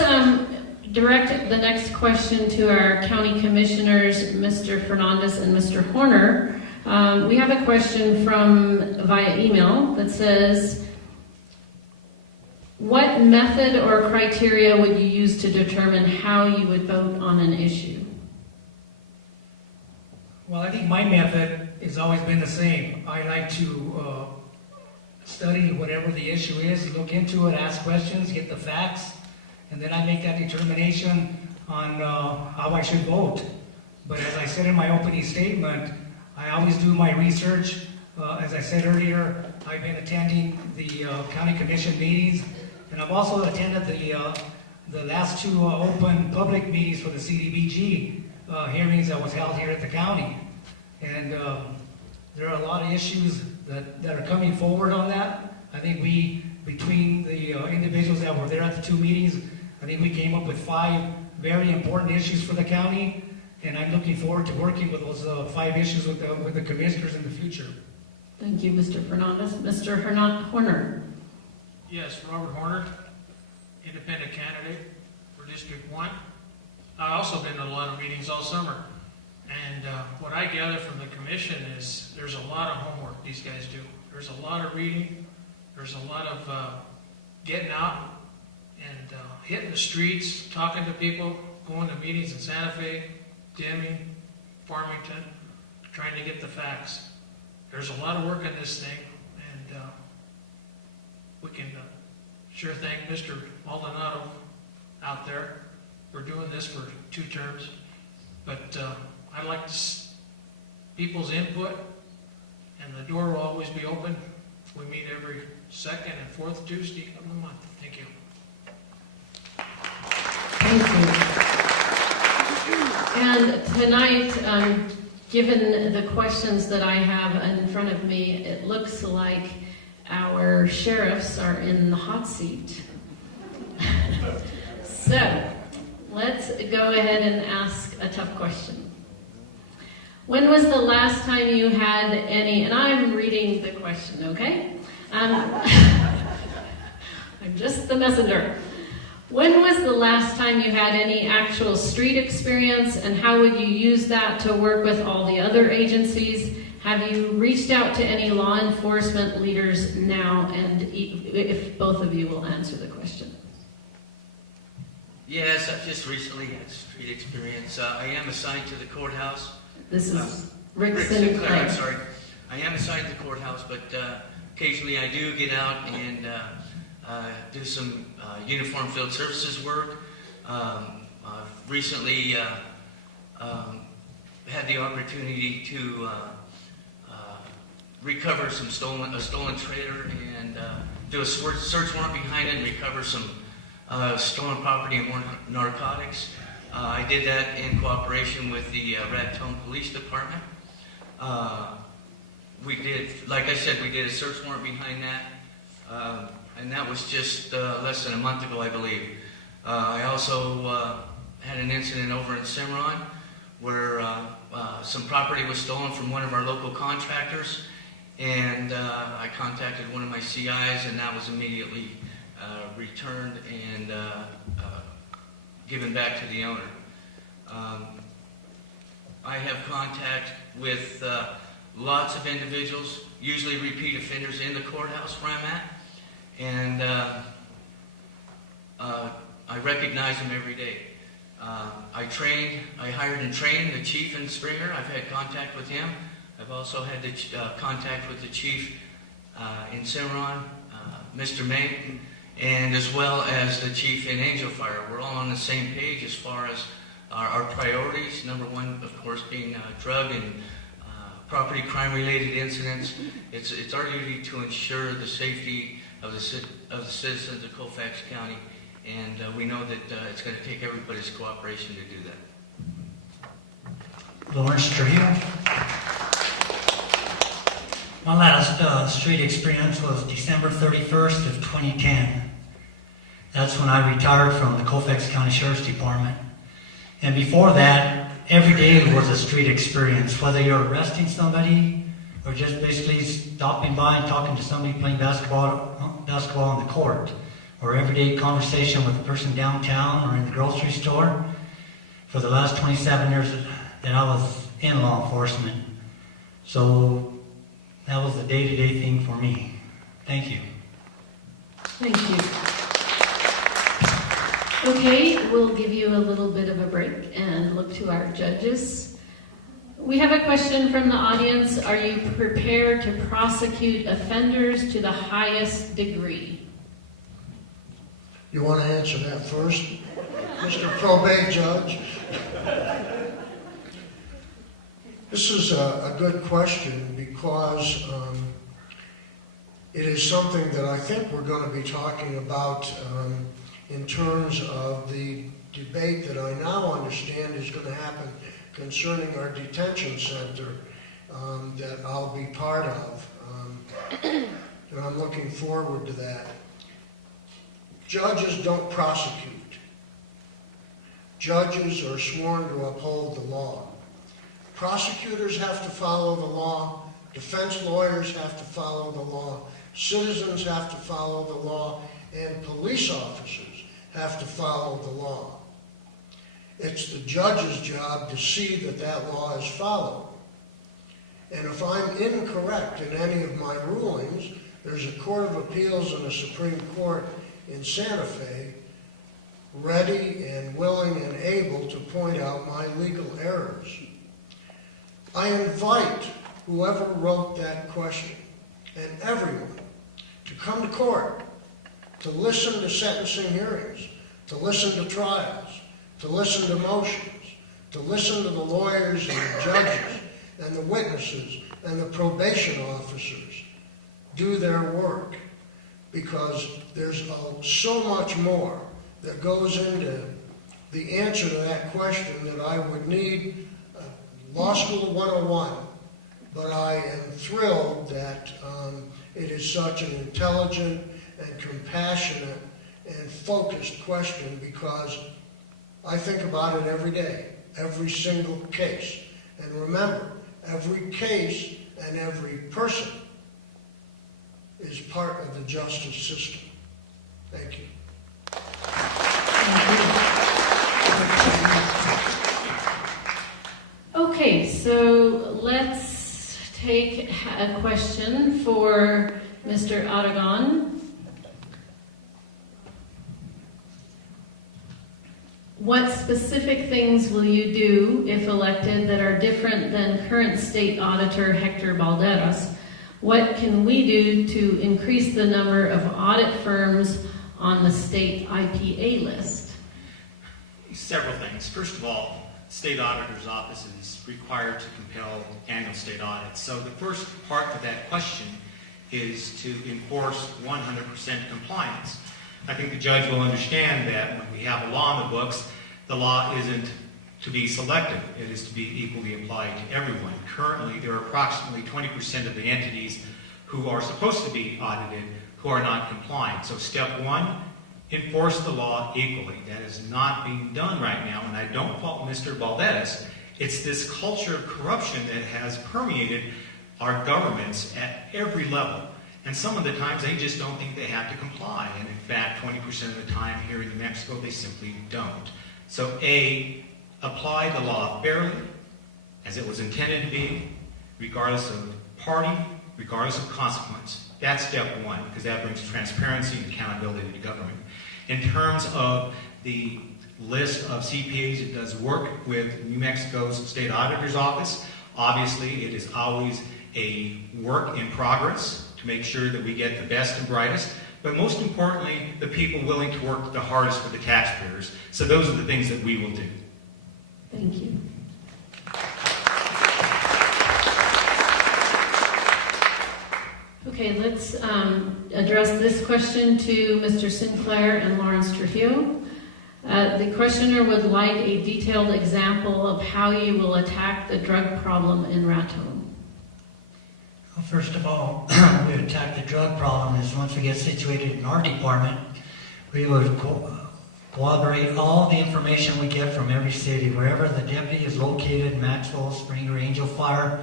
direct the next question to our county commissioners, Mr. Fernandez and Mr. Horner. We have a question via email that says, what method or criteria would you use to determine how you would vote on an issue? Well, I think my method has always been the same. I like to study whatever the issue is, look into it, ask questions, get the facts, and then I make that determination on how I should vote. But as I said in my opening statement, I always do my research. As I said earlier, I've been attending the county commission meetings, and I've also attended the last two open public meetings for the CDBG hearings that was held here at the county. And there are a lot of issues that are coming forward on that. I think between the individuals that were there at the two meetings, I think we came up with 5 very important issues for the county, and I'm looking forward to working with those 5 issues with the commissioners in the future. Thank you, Mr. Fernandez. Mr. Horner. Yes, Robert Horner, independent candidate for District 1. I've also been to a lot of meetings all summer. And what I gather from the commission is there's a lot of homework these guys do. There's a lot of reading. There's a lot of getting out and hitting the streets, talking to people, going to meetings in Santa Fe, Deming, Farmington, trying to get the facts. There's a lot of work on this thing, and we can sure thank Mr. Maldonado out there for doing this for 2 terms. But I'd like people's input, and the door will always be open. We meet every 2nd and 4th Tuesday of the month. Thank you. Thank you. And tonight, given the questions that I have in front of me, it looks like our sheriffs are in the hot seat. So, let's go ahead and ask a tough question. When was the last time you had any, and I'm reading the question, okay? I'm just the messenger. When was the last time you had any actual street experience, and how would you use that to work with all the other agencies? Have you reached out to any law enforcement leaders now? And if both of you will answer the question. Yes, I've just recently had street experience. I am assigned to the courthouse. This is Rick Sinclair, I'm sorry. I am assigned to the courthouse, but occasionally I do get out and do some uniform field services work. I've recently had the opportunity to recover a stolen trailer and do a search warrant behind it and recover some stolen property and more narcotics. I did that in cooperation with the Raton Police Department. We did, like I said, we did a search warrant behind that, and that was just less than a month ago, I believe. I also had an incident over in Cimarron where some property was stolen from one of our local contractors, and I contacted one of my CIs, and that was immediately returned and given back to the owner. I have contact with lots of individuals, usually repeat offenders in the courthouse where I'm at, and I recognize them every day. I hired and trained the chief in Springer. I've had contact with him. I've also had the contact with the chief in Cimarron, Mr. May, and as well as the chief in Angel Fire. We're all on the same page as far as our priorities. Number one, of course, being drug and property crime-related incidents. It's our duty to ensure the safety of the citizens of Colfax County, and we know that it's going to take everybody's cooperation to do that. Lawerence, Trujillo. My last street experience was December 31st of 2010. That's when I retired from the Colfax County Sheriff's Department. And before that, every day was a street experience, whether you're arresting somebody or just basically stopping by and talking to somebody playing basketball on the court, or everyday conversation with a person downtown or in the grocery store. For the last 27 years that I was in law enforcement. So that was the day-to-day thing for me. Thank you. Thank you. Okay, we'll give you a little bit of a break and look to our judges. We have a question from the audience. Are you prepared to prosecute offenders to the highest degree? You want to answer that first, Mr. Probate Judge? This is a good question because it is something that I think we're going to be talking about in terms of the debate that I now understand is going to happen concerning our detention center that I'll be part of. And I'm looking forward to that. Judges don't prosecute. Judges are sworn to uphold the law. Prosecutors have to follow the law. Defense lawyers have to follow the law. Citizens have to follow the law. And police officers have to follow the law. It's the judge's job to see that that law is followed. And if I'm incorrect in any of my rulings, there's a Court of Appeals and a Supreme Court in Santa Fe ready and willing and able to point out my legal errors. I invite whoever wrote that question and everyone to come to court, to listen to sentencing hearings, to listen to trials, to listen to motions, to listen to the lawyers and the judges and the witnesses and the probation officers do their work, because there's so much more that goes into the answer to that question that I would need Law School 101, but I am thrilled that it is such an intelligent and compassionate and focused question, because I think about it every day, every single case. And remember, every case and every person is part of the justice system. Thank you. Okay, so let's take a question for Mr. Aragon. What specific things will you do, if elected, that are different than current state auditor Hector Balderas? What can we do to increase the number of audit firms on the state IPA list? Several things. First of all, state auditor's office is required to compel annual state audits. So the first part of that question is to enforce 100% compliance. I think the judge will understand that when we have a law in the books, the law isn't to be selective. It is to be equally applied to everyone. Currently, there are approximately 20% of the entities who are supposed to be audited who are not compliant. So step one, enforce the law equally. That is not being done right now, and I don't fault Mr. Balderas. It's this culture of corruption that has permeated our governments at every level. And some of the times they just don't think they have to comply. And in fact, 20% of the time here in New Mexico, they simply don't. So A, apply the law fairly, as it was intended to be, regardless of party, regardless of consequence. That's step one, because that brings transparency and accountability to government. In terms of the list of CPAs, it does work with New Mexico's State Auditor's Office. Obviously, it is always a work in progress to make sure that we get the best and brightest, but most importantly, the people willing to work the hardest for the taxpayers. So those are the things that we will do. Thank you. Okay, let's address this question to Mr. Sinclair and Lawerence Trujillo. The questioner would like a detailed example of how you will attack the drug problem in Raton. Well, first of all, we attack the drug problem is once we get situated in our department, we would corroborate all the information we get from every city, wherever the deputy is located, Maxwell, Springer, Angel Fire.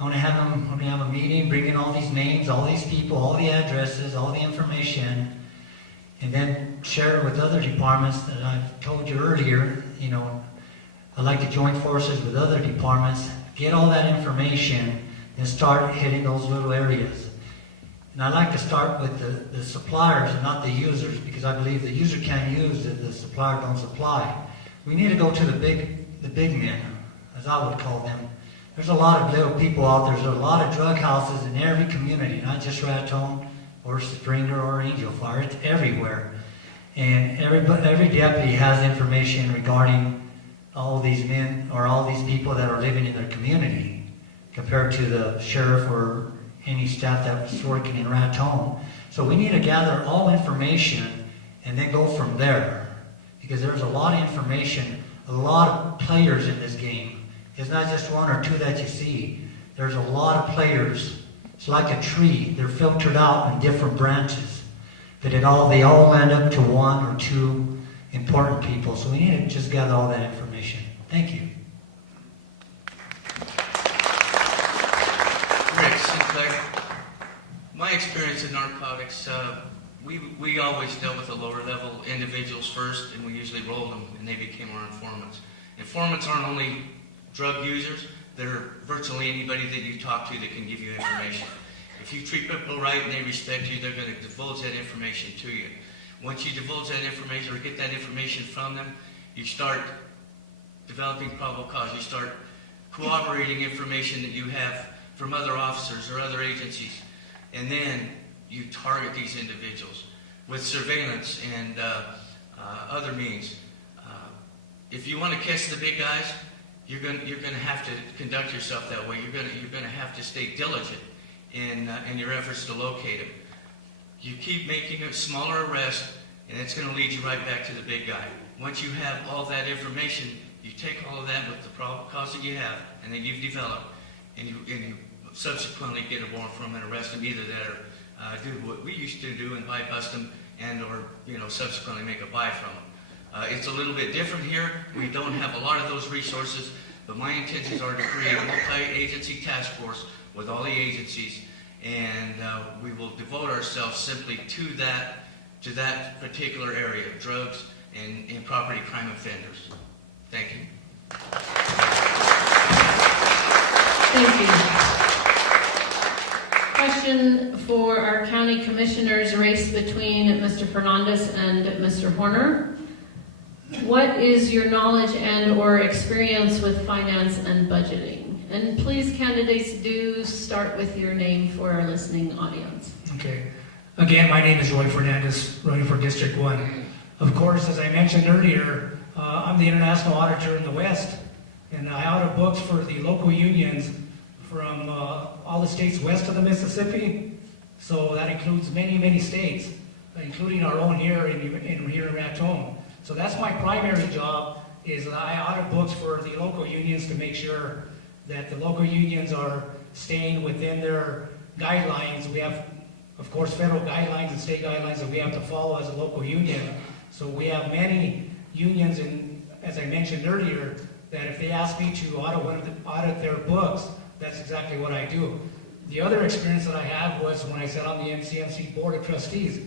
I want to have a meeting, bring in all these names, all these people, all the addresses, all the information, and then share it with other departments that I've told you earlier. You know, I'd like to join forces with other departments, get all that information, and start hitting those little areas. And I like to start with the suppliers and not the users, because I believe the user can't use if the supplier don't supply. We need to go to the big men, as I would call them. There's a lot of little people out there. There's a lot of drug houses in every community, not just Raton or Springer or Angel Fire. It's everywhere. And every deputy has information regarding all these men or all these people that are living in their community compared to the sheriff or any staff that was working in Raton. So we need to gather all information and then go from there, because there's a lot of information, a lot of players in this game. It's not just one or two that you see. There's a lot of players. It's like a tree. They're filtered out in different branches, but they all end up to one or two important people. So we need to just gather all that information. Thank you. Rick Sinclair. My experience in narcotics, we always dealt with the lower level individuals first, and we usually rolled them, and they became our informants. Informants aren't only drug users, they're virtually anybody that you talk to that can give you information. If you treat people right and they respect you, they're going to divulge that information to you. Once you divulge that information or get that information from them, you start developing probable cause. You start corroborating information that you have from other officers or other agencies. And then you target these individuals with surveillance and other means. If you want to catch the big guys, you're going to have to conduct yourself that way. You're going to have to stay diligent in your efforts to locate them. You keep making a smaller arrest, and it's going to lead you right back to the big guy. Once you have all that information, you take all of that with the probable cause that you have, and that you've developed, and you subsequently get a warrant from and arrest them. Either that or do what we used to do and buy, bust them, and or subsequently make a buy from them. It's a little bit different here. We don't have a lot of those resources, but my intentions are to create a multi-agency task force with all the agencies, and we will devote ourselves simply to that to that particular area, drugs and property crime offenders. Thank you. Thank you. Question for our county commissioners, race between Mr. Fernandez and Mr. Horner. What is your knowledge and or experience with finance and budgeting? And please, candidates, do start with your name for our listening audience. Okay. Again, my name is Roy Fernandez, running for District 1. Of course, as I mentioned earlier, I'm the international auditor in the West, and I audit books for the local unions from all the states west of the Mississippi. So that includes many, many states, including our own here in Raton. So that's my primary job, is I audit books for the local unions to make sure that the local unions are staying within their guidelines. We have, of course, federal guidelines and state guidelines that we have to follow as a local union. So we have many unions, and as I mentioned earlier, that if they ask me to audit their books, that's exactly what I do. The other experience that I have was when I sat on the MCMC Board of Trustees.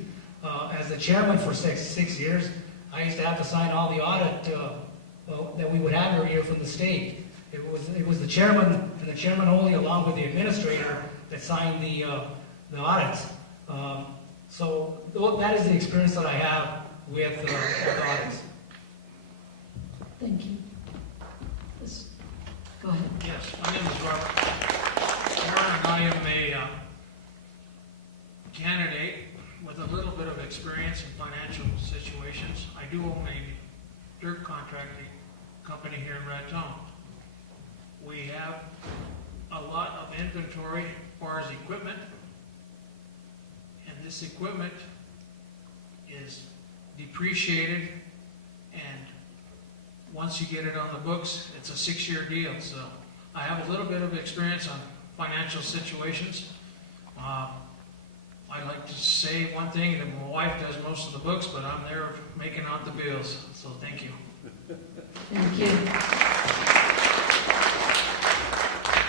As the chairman for six years, I used to have to sign all the audit that we would have every year from the state. It was the chairman, and the chairman only, along with the administrator, that signed the audits. So that is the experience that I have with audits. Thank you. Go ahead. Yes, my name is Robert Warren, and I am a candidate with a little bit of experience in financial situations. I do own a dirt contracting company here in Raton. We have a lot of inventory as far as equipment, and this equipment is depreciated, and once you get it on the books, it's a 6-year deal. So I have a little bit of experience on financial situations. I like to say one thing, that my wife does most of the books, but I'm there making out the bills. So thank you. Thank you.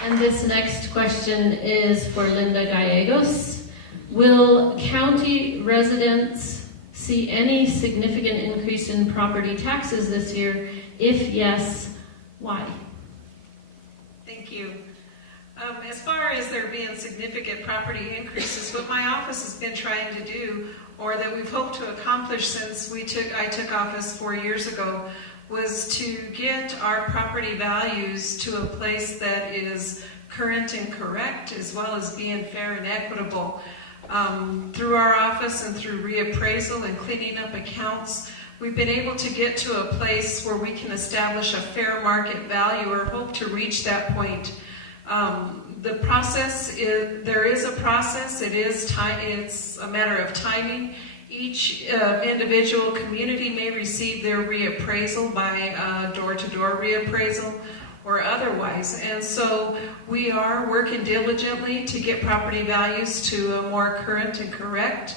And this next question is for Linda Gallegos. Will county residents see any significant increase in property taxes this year? If yes, why? Thank you. As far as there being significant property increases, what my office has been trying to do, or that we've hoped to accomplish since I took office 4 years ago, was to get our property values to a place that is current and correct, as well as being fair and equitable. Through our office and through reappraisal and cleaning up accounts, we've been able to get to a place where we can establish a fair market value, or hope to reach that point. The process there is a process. It's a matter of timing. Each individual community may receive their reappraisal by door-to-door reappraisal or otherwise. And so we are working diligently to get property values to a more current and correct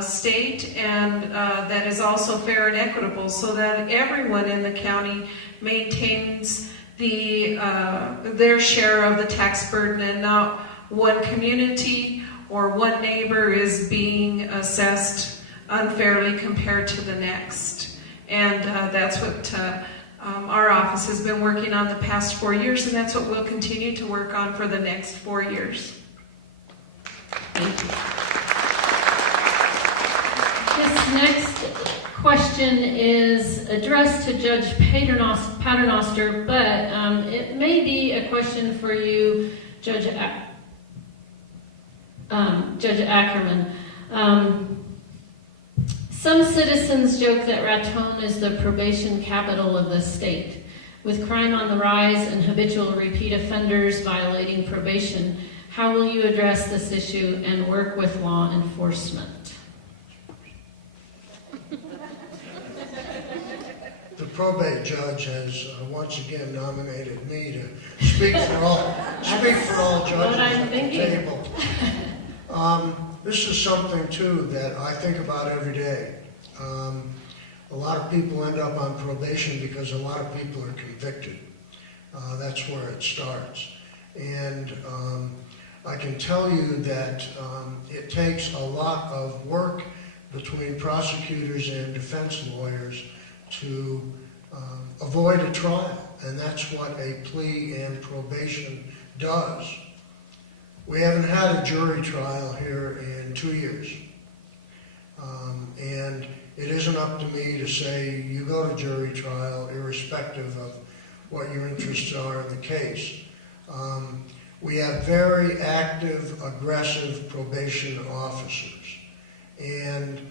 state, and that is also fair and equitable, so that everyone in the county maintains their share of the tax burden, and not one community or one neighbor is being assessed unfairly compared to the next. And that's what our office has been working on the past 4 years, and that's what we'll continue to work on for the next 4 years. Thank you. This next question is addressed to Judge Paternoster, but it may be a question for you, Judge Ackerman. Some citizens joke that Raton is the probation capital of the state. With crime on the rise and habitual repeat offenders violating probation, how will you address this issue and work with law enforcement? The probate judge has once again nominated me to speak for all judges at the table. This is something too that I think about every day. A lot of people end up on probation because a lot of people are convicted. That's where it starts. And I can tell you that it takes a lot of work between prosecutors and defense lawyers to avoid a trial, and that's what a plea and probation does. We haven't had a jury trial here in 2 years. And it isn't up to me to say you go to jury trial irrespective of what your interests are in the case. We have very active, aggressive probation officers. And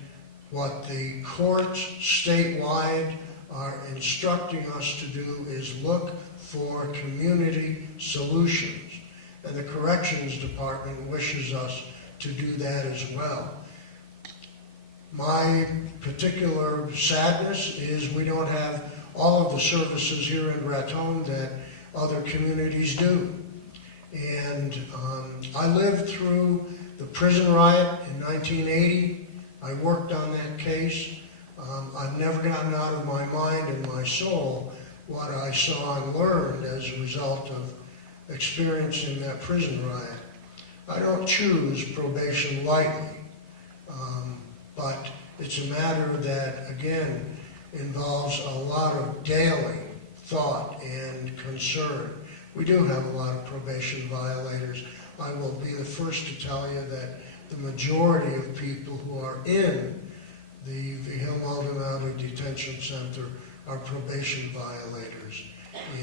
what the courts statewide are instructing us to do is look for community solutions. And the Corrections Department wishes us to do that as well. My particular sadness is we don't have all of the services here in Raton that other communities do. And I lived through the prison riot in 1980. I worked on that case. I've never gotten out of my mind and my soul what I saw and learned as a result of experiencing that prison riot. I don't choose probation lightly, but it's a matter that, again, involves a lot of daily thought and concern. We do have a lot of probation violators. I will be the first to tell you that the majority of people who are in the Vigil Maldonado Detention Center are probation violators.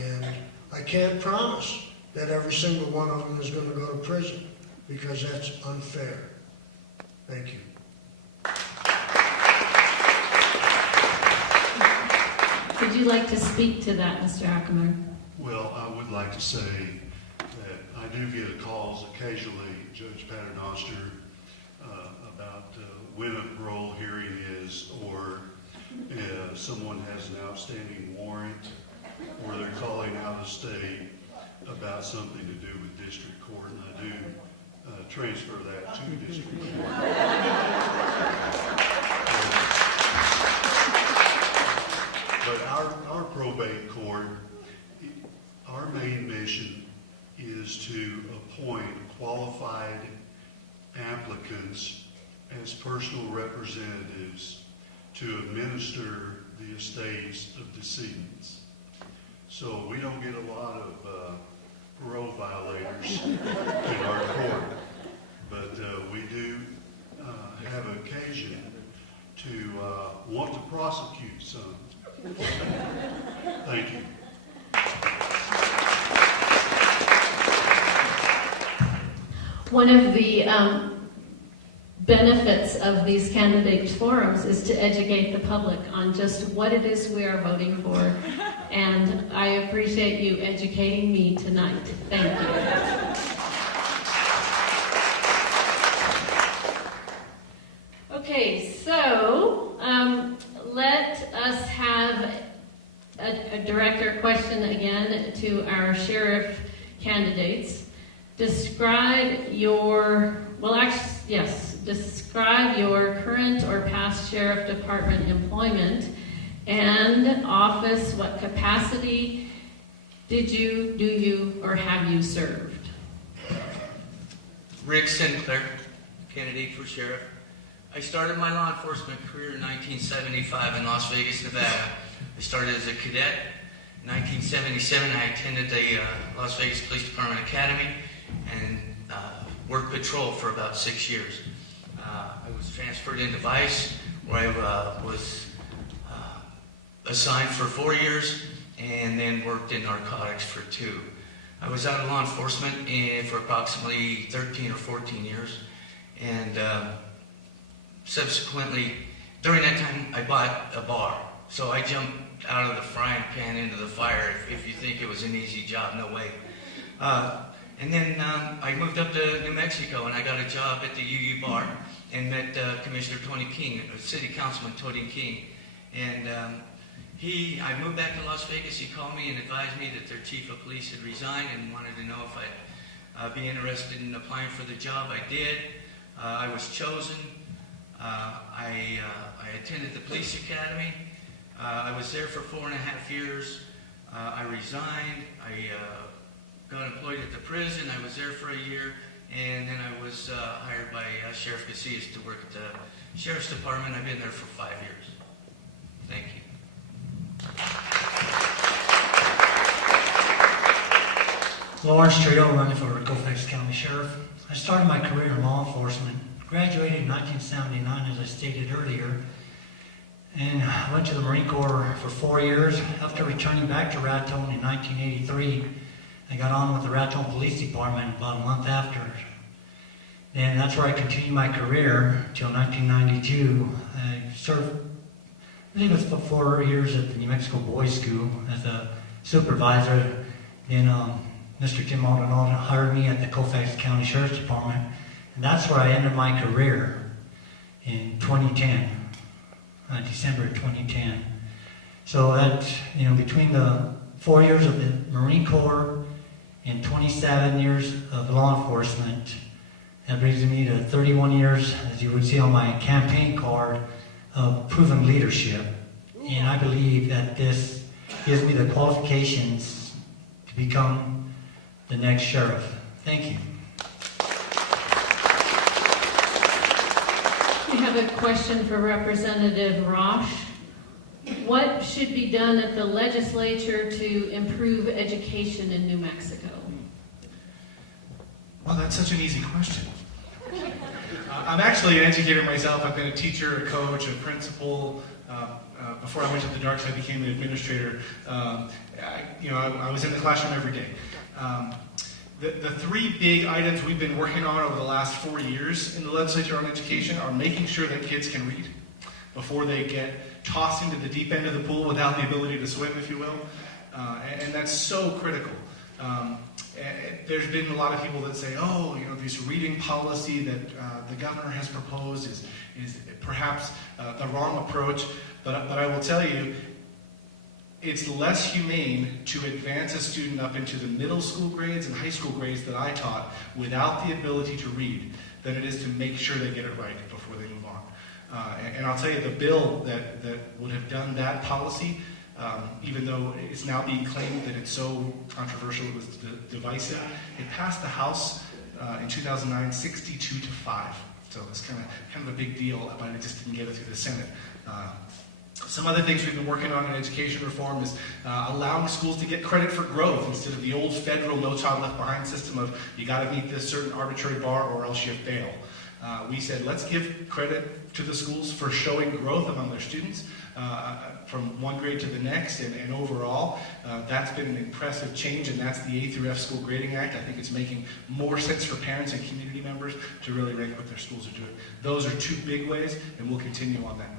And I can't promise that every single one of them is going to go to prison, because that's unfair. Thank you. Would you like to speak to that, Mr. Ackerman? Well, I would like to say that I do get calls occasionally, Judge Paternoster, about when a parole hearing is, or someone has an outstanding warrant, or they're calling out of state about something to do with district court, and I do transfer that to district court. But our probate court, our main mission is to appoint qualified applicants as personal representatives to administer the estates of decedents. So we don't get a lot of parole violators in our court, but we do have occasion to want to prosecute some. Thank you. One of the benefits of these candidate forums is to educate the public on just what it is we are voting for. And I appreciate you educating me tonight. Thank you. Okay, so let us have a director question again to our sheriff candidates. Describe your, describe your current or past sheriff department employment and office. What capacity did you, do you, or have you served? Rick Sinclair, candidate for sheriff. I started my law enforcement career in 1975 in Las Vegas, Nevada. I started as a cadet. In 1977, I attended the Las Vegas Police Department Academy and worked patrol for about 6 years. I was transferred into Vice, where I was assigned for 4 years, and then worked in narcotics for 2. I was out of law enforcement for approximately 13 or 14 years, and subsequently, during that time, I bought a bar. So I jumped out of the frying pan into the fire. If you think it was an easy job, no way. And then I moved up to New Mexico, and I got a job at the UU bar and met Commissioner Tony King, City Councilman Tony King. And I moved back to Las Vegas. He called me and advised me that their chief of police had resigned and wanted to know if I'd be interested in applying for the job. I did. I was chosen. I attended the police academy. I was there for 4.5 years. I resigned. I got employed at the prison. I was there for a year. and then I was hired by Sheriff Casillas to work at the Sheriff's Department. I've been there for 5 years. Thank you. Lawerence, Trujillo, running for Colfax County Sheriff. I started my career in law enforcement, graduated in 1979, as I stated earlier, and I went to the Marine Corps for 4 years. After returning back to Raton in 1983, I got on with the Raton Police Department about a month after. And that's where I continued my career until 1992. I served, I think it was for 4 years at the New Mexico Boys School as a supervisor. Then Mr. Tim Maldonado hired me at the Colfax County Sheriff's Department, and that's where I ended my career in 2010, December 2010. So that, between the 4 years of the Marine Corps and 27 years of law enforcement, that brings me to 31 years, as you would see on my campaign card, of proven leadership. And I believe that this gives me the qualifications to become the next sheriff. Thank you. We have a question for Representative Rausch. What should be done at the legislature to improve education in New Mexico? Well, that's such an easy question. I'm actually an educator myself. I've been a teacher, a coach, a principal. Before I went to the dark side, I became an administrator. I was in the classroom every day. The three big items we've been working on over the last 4 years in the legislature on education are making sure that kids can read before they get tossed into the deep end of the pool without the ability to swim, if you will. And that's so critical. There's been a lot of people that say, this reading policy that the governor has proposed is perhaps the wrong approach. But I will tell you, it's less humane to advance a student up into the middle school grades and high school grades that I taught without the ability to read than it is to make sure they get it right before they move on. And I'll tell you, the bill that would have done that policy, even though it's now being claimed that it's so controversial, it was divisive, it passed the House in 2009 62-5. So it's kind of a big deal, but it just didn't get it through the Senate. Some other things we've been working on in education reform is allowing schools to get credit for growth instead of the old federal No Child Left Behind system of you got to meet this certain arbitrary bar or else you fail. We said let's give credit to the schools for showing growth among their students from one grade to the next, and overall that's been an impressive change, and that's the A through F School Grading Act. I think it's making more sense for parents and community members to really rank what their schools are doing. Those are two big ways, and we'll continue on that vein.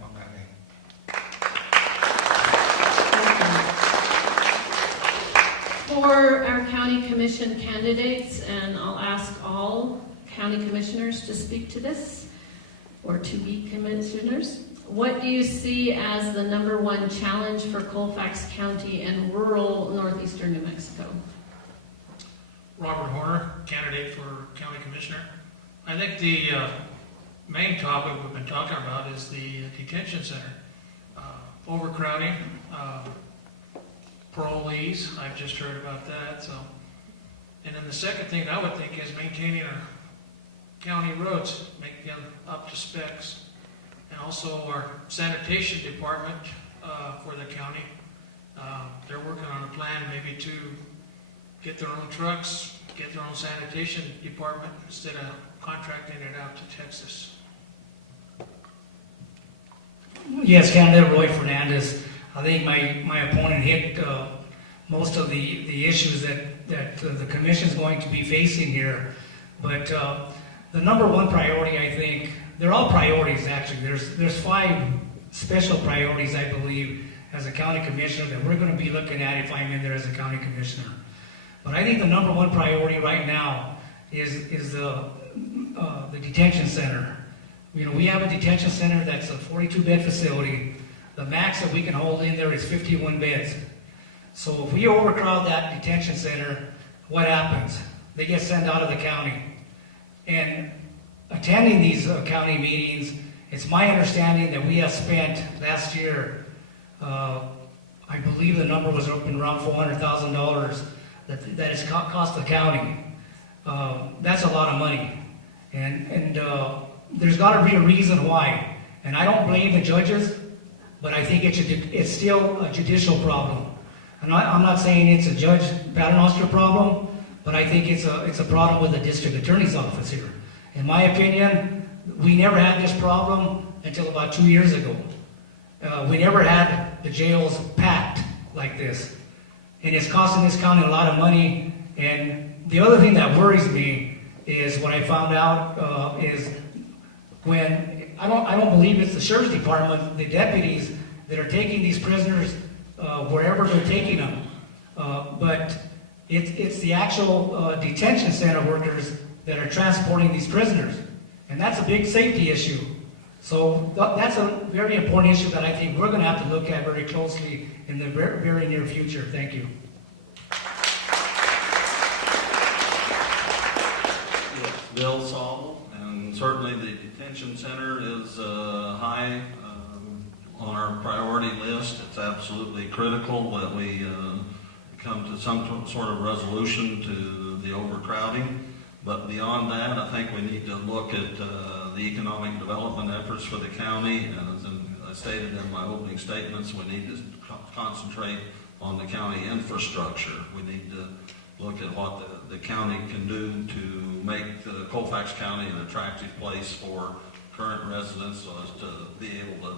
For our county commission candidates, and I'll ask all county commissioners to speak to this, or to be commissioners, what do you see as the #1 challenge for Colfax County and rural northeastern New Mexico? Robert Horner, candidate for county commissioner. I think the main topic we've been talking about is the detention center. Overcrowding, parolees, I've just heard about that. And then the second thing I would think is maintaining our county roads, make them up to specs. And also our sanitation department for the county. They're working on a plan maybe to get their own trucks, get their own sanitation department instead of contracting it out to Texas. Yes, candidate Roy Fernandez. I think my opponent hit most of the issues that the commission's going to be facing here. But the #1 priority, I think, they're all priorities actually. There's 5 special priorities, I believe, as a county commissioner that we're going to be looking at if I'm in there as a county commissioner. But I think the #1 priority right now is the detention center. We have a detention center that's a 42-bed facility. The max that we can hold in there is 51 beds. So if we overcrowd that detention center, what happens? They get sent out of the county. And attending these county meetings, it's my understanding that we have spent last year, I believe the number was up in around $400,000 that has cost the county. that's a lot of money. And there's got to be a reason why. And I don't blame the judges, but I think it's still a judicial problem. And I'm not saying it's a Judge Paternoster problem, but I think it's a problem with the district attorney's office here. In my opinion, we never had this problem until about 2 years ago. We never had the jails packed like this. And it's costing this county a lot of money. And the other thing that worries me is what I found out is when I don't believe it's the sheriff's department, the deputies that are taking these prisoners wherever they're taking them, but it's the actual detention center workers that are transporting these prisoners, and that's a big safety issue. So that's a very important issue that I think we're going to have to look at very closely in the very near future. Thank you. Bill Sauble, and certainly the detention center is high on our priority list. It's absolutely critical that we come to some sort of resolution to the overcrowding. But beyond that, I think we need to look at the economic development efforts for the county. And as I stated in my opening statements, we need to concentrate on the county infrastructure. We need to look at what the county can do to make the Colfax County an attractive place for current residents so as to be able to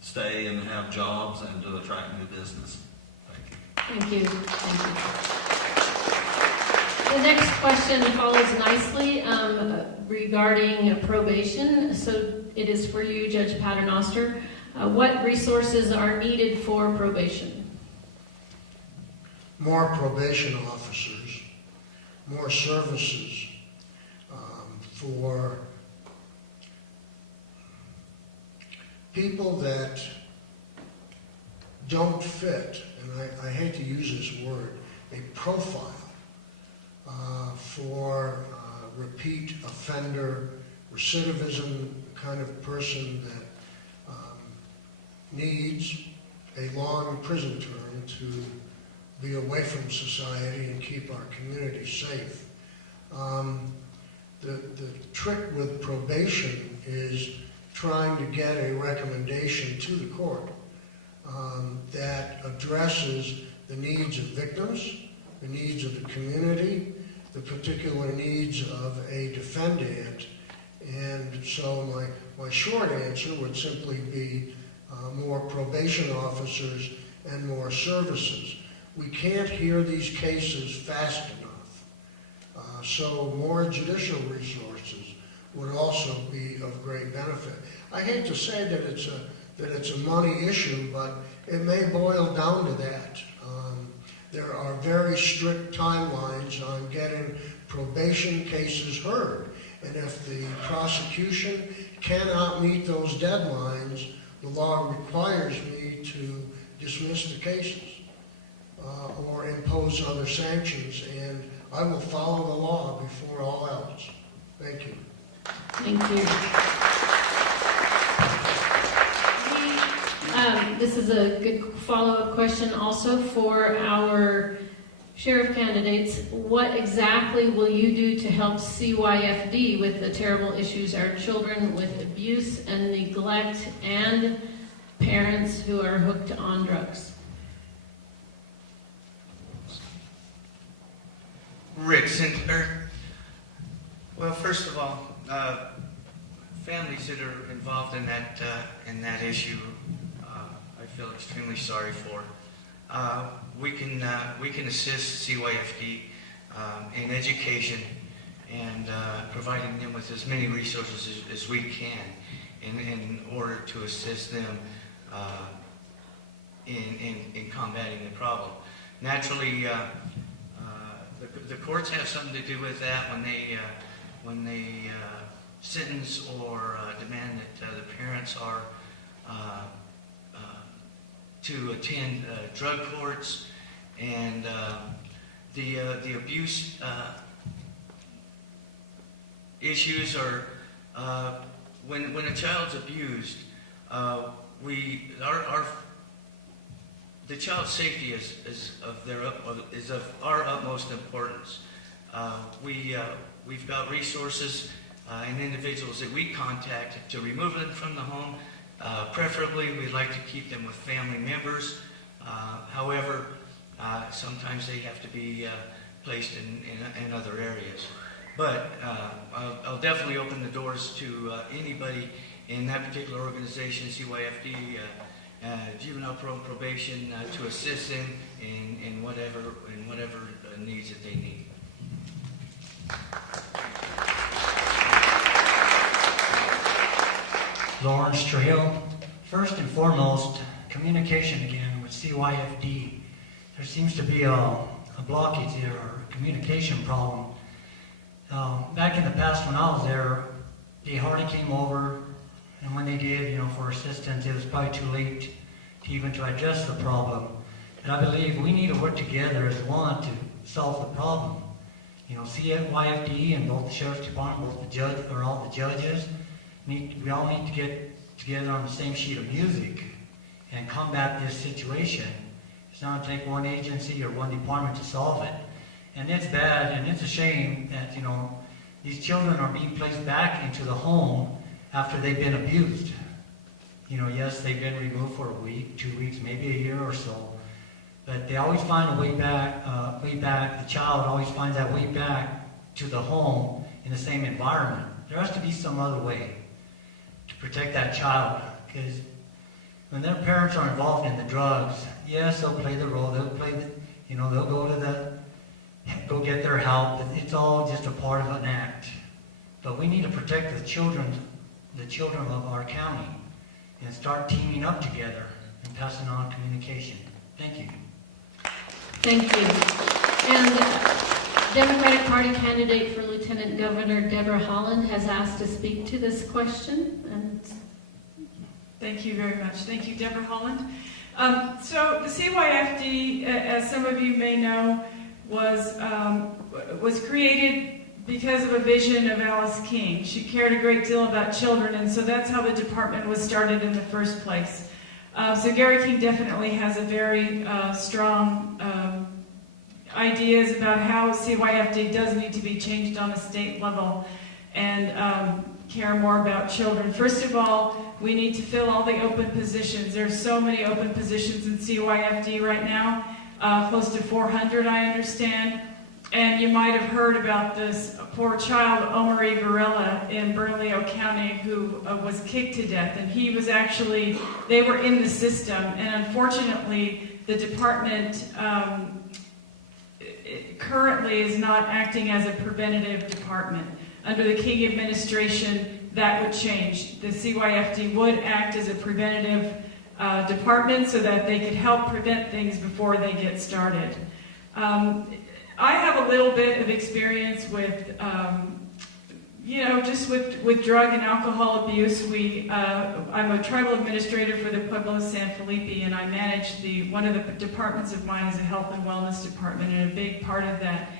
stay and have jobs and to attract new business. Thank you. Thank you. The next question follows nicely regarding probation. So it is for you, Judge Paternoster. What resources are needed for probation? More probation officers, more services for people that don't fit, and I hate to use this word, a profile for repeat offender, recidivism kind of person that needs a long prison term to be away from society and keep our community safe. The trick with probation is trying to get a recommendation to the court that addresses the needs of victims, the needs of the community, the particular needs of a defendant. And so my short answer would simply be more probation officers and more services. We can't hear these cases fast enough. So more judicial resources would also be of great benefit. I hate to say that it's a money issue, but it may boil down to that. There are very strict timelines on getting probation cases heard. And if the prosecution cannot meet those deadlines, the law requires me to dismiss the cases or impose other sanctions. And I will follow the law before all else. Thank you. Thank you. This is a good follow-up question also for our sheriff candidates. What exactly will you do to help CYFD with the terrible issues our children with abuse and neglect and parents who are hooked on drugs? Rick Sinclair. Well, first of all, families that are involved in that issue, I feel extremely sorry for. We can assist CYFD in education and providing them with as many resources as we can in order to assist them in combating the problem. Naturally, the courts have something to do with that when they sentence or demand that the parents are to attend drug courts, and the abuse issues are when a child's abused, the child's safety is of our utmost importance. We've got resources and individuals that we contact to remove them from the home. Preferably, we'd like to keep them with family members. However, sometimes they have to be placed in other areas. But I'll definitely open the doors to anybody in that particular organization, CYFD, juvenile probation, to assist them in whatever needs that they need. Lawerence, Trujillo. First and foremost, communication again with CYFD. There seems to be a blockage there, or a communication problem. Back in the past when I was there, they hardly came over, and when they did, for assistance, it was probably too late to address the problem. And I believe we need to work together as one to solve the problem. CYFD and both the Sheriff's Department, all the judges, we all need to get together on the same sheet of music and combat this situation. It's not going to take one agency or one department to solve it. And it's bad, and it's a shame that, these children are being placed back into the home after they've been abused. Yes, they've been removed for a week, 2 weeks, maybe a year or so. But they always find a way back. The child always finds that way back to the home in the same environment. There has to be some other way to protect that child, because when their parents are involved in the drugs, yes, they'll play the role. They'll play they'll go get their help. It's all just a part of an act. But we need to protect the children of our county, and start teaming up together and passing on communication. Thank you. Thank you. And Democratic Party candidate for Lieutenant Governor Deborah Haaland has asked to speak to this question. And thank you very much. Thank you, Deborah Haaland. So the CYFD, as some of you may know, was created because of a vision of Alice King. She cared a great deal about children, and so that's how the department was started in the first place. So Gary King definitely has a very strong ideas about how CYFD does need to be changed on a state level and care more about children. First of all, we need to fill all the open positions. There's so many open positions in CYFD right now, close to 400, I understand. And you might have heard about this poor child, Omari Varela, in Bernalillo County, who was kicked to death. And he was actually, they were in the system. And unfortunately, the department currently is not acting as a preventative department. Under the King administration, that would change. The CYFD would act as a preventative department so that they could help prevent things before they get started. I have a little bit of experience with, just with drug and alcohol abuse. I'm a tribal administrator for the Pueblo San Felipe, and I manage one of the departments of mine is a health and wellness department, and a big part of that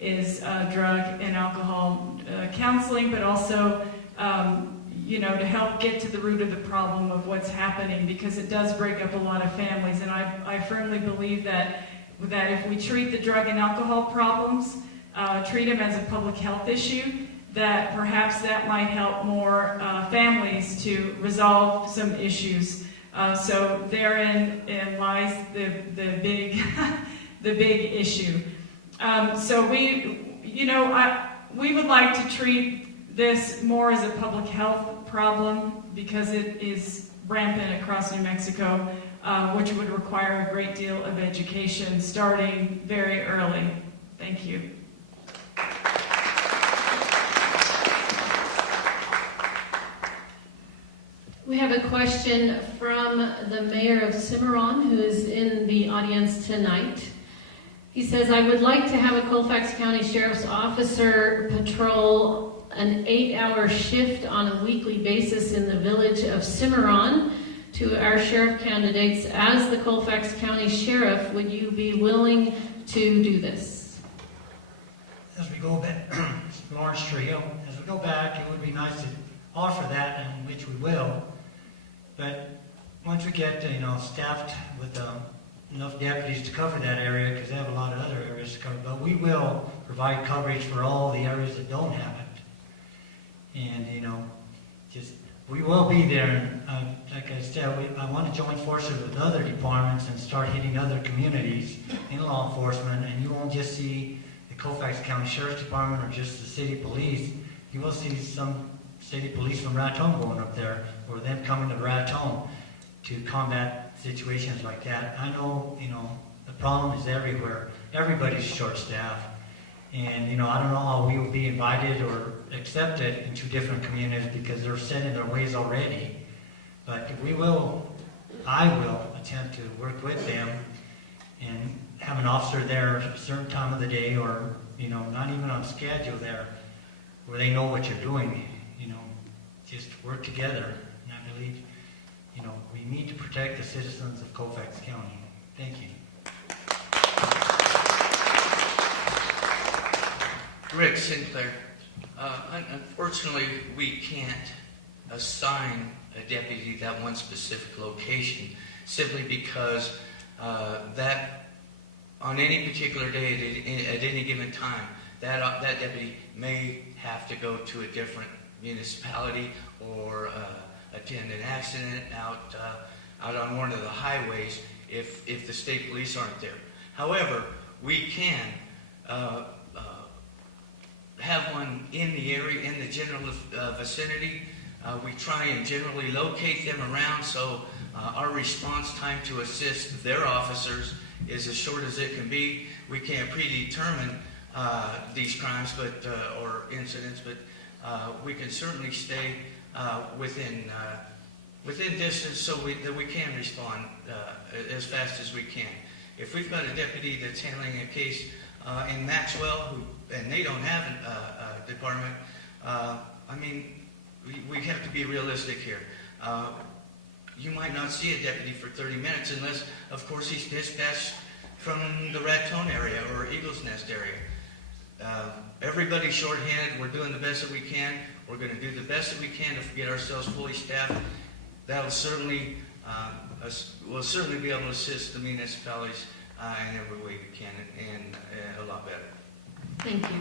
is drug and alcohol counseling, but also, to help get to the root of the problem of what's happening, because it does break up a lot of families. And I firmly believe that if we treat the drug and alcohol problems, treat them as a public health issue, that perhaps that might help more families to resolve some issues. So therein lies the big the big issue. So we would like to treat this more as a public health problem, because it is rampant across New Mexico, which would require a great deal of education starting very early. Thank you. we have a question from the mayor of Cimarron, who is in the audience tonight. He says, I would like to have a Colfax County Sheriff's Officer patrol an 8-hour shift on a weekly basis in the village of Cimarron to our sheriff candidates. As the Colfax County Sheriff, would you be willing to do this? As we go back, Lawerence, Trujillo, as we go back, it would be nice to offer that, and which we will. But once we get, staffed with enough deputies to cover that area because they have a lot of other areas to cover. But we will provide coverage for all the areas that don't have it. And, we will be there. Like I said, I want to join forces with other departments and start hitting other communities in law enforcement. And you won't just see the Colfax County Sheriff's Department or just the city police. You will see some city police from Raton going up there, or them coming to Raton to combat situations like that. I know, the problem is everywhere. Everybody's short-staffed. And, I don't know how we will be invited or accepted into different communities because they're set in their ways already. But I will attempt to work with them and have an officer there at a certain time of the day or, not even on schedule there where they know what you're doing, just work together. And I believe, we need to protect the citizens of Colfax County. Thank you. Rick Sinclair. Unfortunately, we can't assign a deputy that one specific location simply because that on any particular day at any given time, that deputy may have to go to a different municipality or attend an accident out on one of the highways if the state police aren't there. However, we can have one in the area, in the general vicinity. We try and generally locate them around so our response time to assist their officers is as short as it can be. We can't predetermine these crimes or incidents, but we can certainly stay within distance so that we can respond as fast as we can. If we've got a deputy that's handling a case in Maxwell and they don't have a department, we have to be realistic here. You might not see a deputy for 30 minutes unless, of course, he's dispatched from the Raton area or Eagle's Nest area. Everybody's shorthanded. We're doing the best that we can. We're going to do the best that we can to get ourselves fully staffed. That'll certainly, we'll certainly be able to assist the municipalities in every way we can and a lot better. Thank you.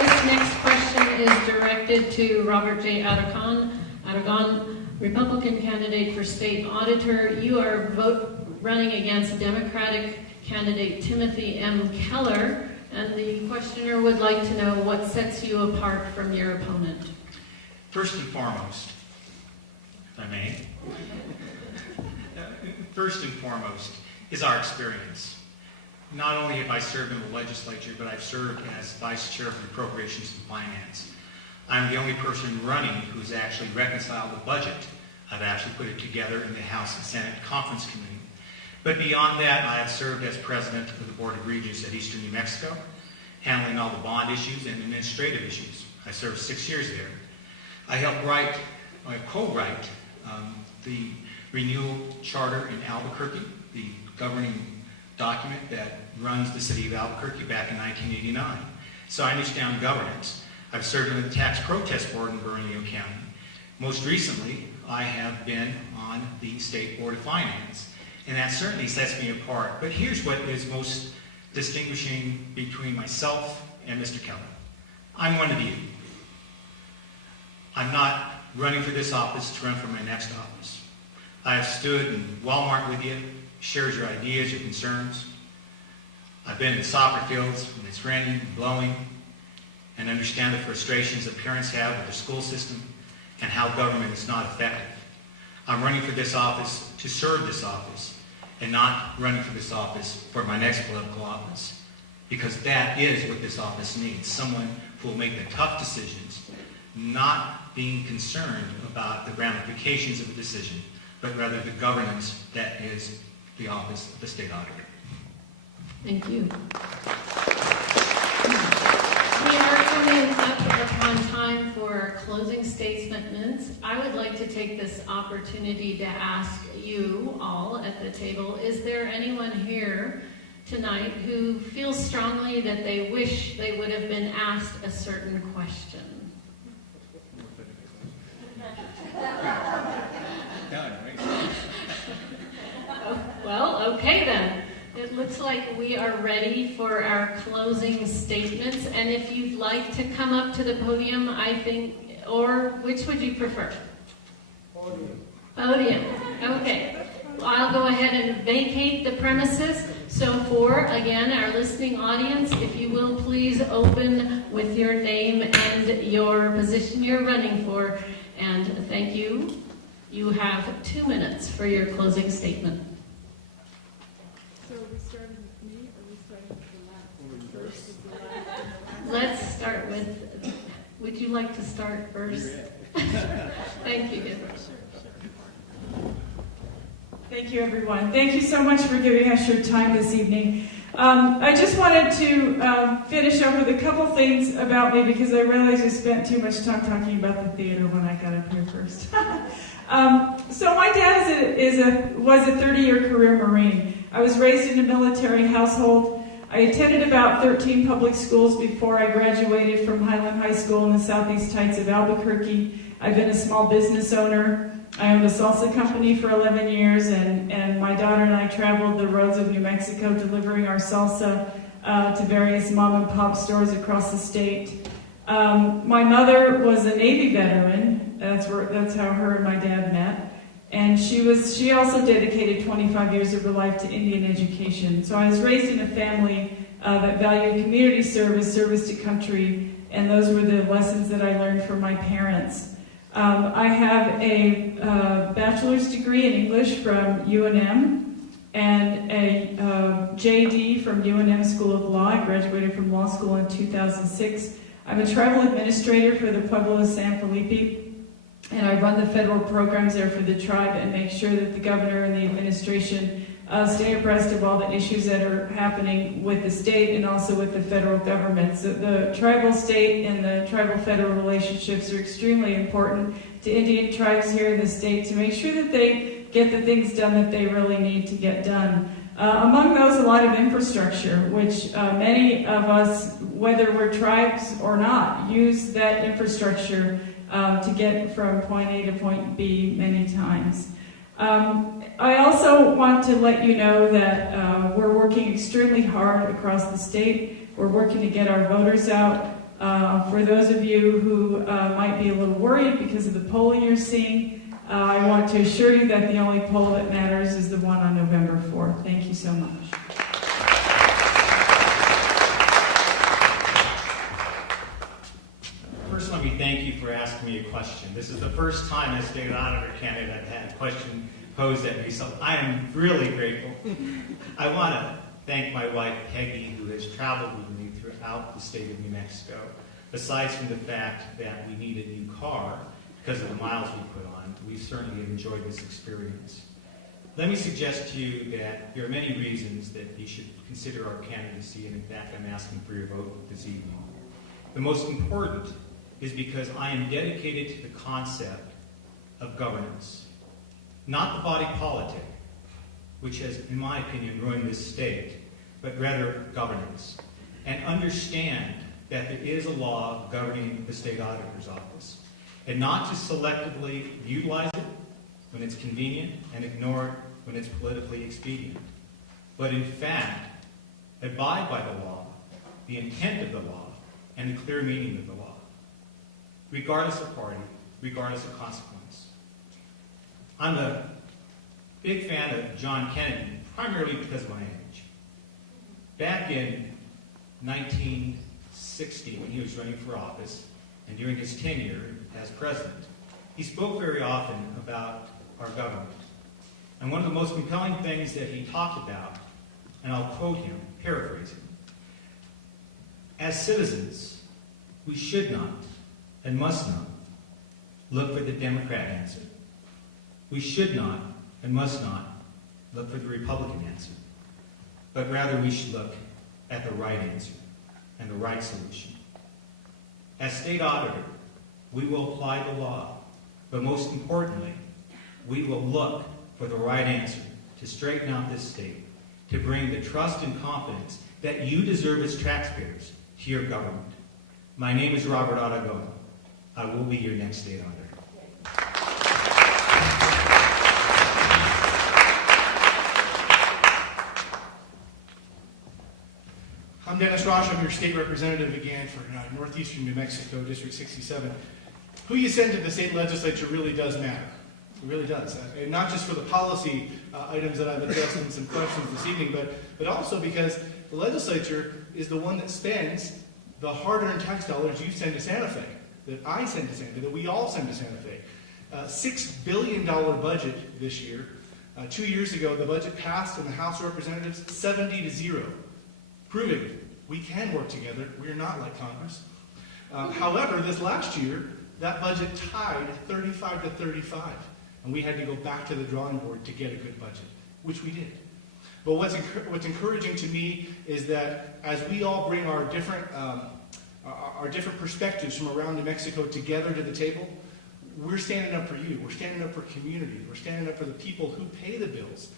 This next question is directed to Robert J. Aragon, Republican candidate for state auditor. You are running against Democratic candidate Timothy M. Keller, and the questioner would like to know what sets you apart from your opponent. First and foremost, if I may, first and foremost is our experience. Not only have I served in the legislature, but I've served as Vice Chair of Appropriations and Finance. I'm the only person running who's actually reconciled the budget. I've actually put it together in the House and Senate Conference Committee. But beyond that, I have served as President of the Board of Regents at Eastern New Mexico, handling all the bond issues and administrative issues. I served 6 years there. I co-write the Renewal Charter in Albuquerque, the governing document that runs the city of Albuquerque back in 1989. So I understand governance. I've served on the Tax Protest Board in Bernalillo County. Most recently, I have been on the State Board of Finance, and that certainly sets me apart. But here's what is most distinguishing between myself and Mr. Keller. I'm one of you. I'm not running for this office to run for my next office. I have stood in Walmart with you, shared your ideas, your concerns. I've been in soccer fields when it's raining and blowing, and understand the frustrations that parents have with the school system and how government is not effective. I'm running for this office to serve this office and not running for this office for my next political office, because that is what this office needs, someone who will make the tough decisions, not being concerned about the ramifications of a decision, but rather the governance that is the office of the state auditor. Thank you. We are coming up upon time for our closing statements. I would like to take this opportunity to ask you all at the table, is there anyone here tonight who feels strongly that they wish they would have been asked a certain question? Well, okay then. It looks like we are ready for our closing statements. And if you'd like to come up to the podium, I think, or which would you prefer? Podium. Podium. Okay. Well, I'll go ahead and vacate the premises. So for, again, our listening audience, if you will please open with your name and your position you're running for. And thank you. You have 2 minutes for your closing statement. So are we starting with me, or are we starting with the last? First with the last and the last? Let's start with, would you like to start first? Thank you. Thank you, everyone. Thank you so much for giving us your time this evening. I just wanted to finish up with a couple things about me because I realized I spent too much time talking about the theater when I got up here first. So my dad was a 30-year career Marine. I was raised in a military household. I attended about 13 public schools before I graduated from Highland High School in the Southeast Heights of Albuquerque. I've been a small business owner. I owned a salsa company for 11 years, and my daughter and I traveled the roads of New Mexico delivering our salsa to various mom and pop stores across the state. My mother was a Navy veteran. That's how her and my dad met. And she also dedicated 25 years of her life to Indian education. So I was raised in a family that valued community service, service to country, and those were the lessons that I learned from my parents. I have a bachelor's degree in English from UNM and a JD from UNM School of Law. I graduated from law school in 2006. I'm a tribal administrator for the Pueblo of San Felipe, and I run the federal programs there for the tribe and make sure that the governor and the administration stay abreast of all the issues that are happening with the state and also with the federal government. So the tribal state and the tribal federal relationships are extremely important to Indian tribes here in the state to make sure that they get the things done that they really need to get done. Among those, a lot of infrastructure, which many of us, whether we're tribes or not, use that infrastructure to get from point A to point B many times. I also want to let you know that we're working extremely hard across the state. We're working to get our voters out. For those of you who might be a little worried because of the polling you're seeing, I want to assure you that the only poll that matters is the one on November 4th. Thank you so much. First, let me thank you for asking me a question. This is the first time as state auditor candidate I've had a question posed at me, so I am really grateful. I want to thank my wife, Peggy, who has traveled with me throughout the state of New Mexico. Besides from the fact that we need a new car because of the miles we put on, we certainly have enjoyed this experience. Let me suggest to you that there are many reasons that you should consider our candidacy, and in fact, I'm asking for your vote this evening. The most important is because I am dedicated to the concept of governance, not the body politic, which has, in my opinion, ruined this state, but rather governance, and understand that there is a law governing the state auditor's office, and not to selectively utilize it when it's convenient and ignore it when it's politically expedient, but in fact, abide by the law, the intent of the law, and the clear meaning of the law, regardless of party, regardless of consequence. I'm a big fan of John Kennedy, primarily because of my age. Back in 1960, when he was running for office, and during his tenure as president, he spoke very often about our government. And one of the most compelling things that he talked about, and I'll quote him, paraphrasing, as citizens, we should not and must not look for the Democrat answer. We should not and must not look for the Republican answer, but rather we should look at the right answer and the right solution. As state auditor, we will apply the law, but most importantly, we will look for the right answer to straighten out this state, to bring the trust and confidence that you deserve as taxpayers to your government. My name is Robert Aragon. I will be your next state auditor. Dennis Rausch. I'm your state representative again for Northeastern New Mexico, District 67. Who you send to the state legislature really does matter. It really does. And not just for the policy items that I've addressed in some questions this evening, but also because the legislature is the one that spends the hard-earned tax dollars you send to Santa Fe, that I send to Santa Fe, that we all send to Santa Fe. $6 billion budget this year. 2 years ago, the budget passed in the House of Representatives 70-0, proving we can work together. We're not like Congress. However, this last year, that budget tied 35-35, and we had to go back to the drawing board to get a good budget, which we did. But what's encouraging to me is that as we all bring our different perspectives from around New Mexico together to the table, we're standing up for you. We're standing up for community. We're standing up for the people who pay the bills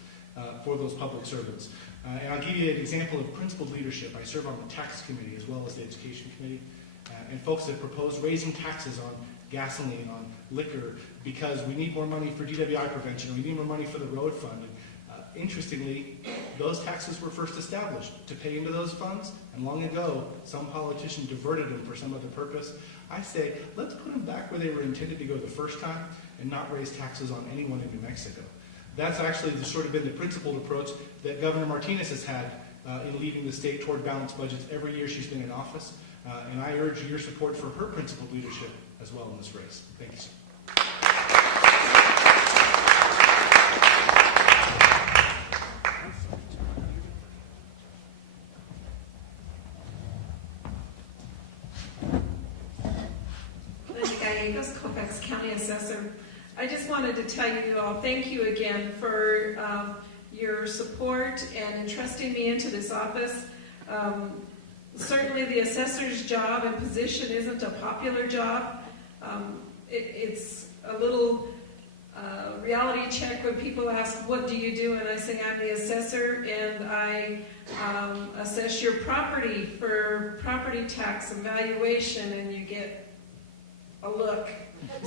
for those public servants. And I'll give you an example of principled leadership. I serve on the tax committee as well as the education committee. And folks have proposed raising taxes on gasoline, on liquor, because we need more money for DWI prevention, or we need more money for the road fund. And, interestingly, those taxes were first established to pay into those funds, and long ago, some politician diverted them for some other purpose. I say, let's put them back where they were intended to go the first time and not raise taxes on anyone in New Mexico. That's actually sort of been the principled approach that Governor Martinez has had in leading the state toward balanced budgets every year she's been in office. And I urge your support for her principled leadership as well in this race. Thank you, sir. Gallegos, Colfax County Assessor. I just wanted to tell you all thank you again for your support and entrusting me into this office. Certainly the assessor's job and position isn't a popular job. It's a little reality check when people ask, what do you do? And I say, I'm the assessor, and I assess your property for property tax and valuation, and you get a look.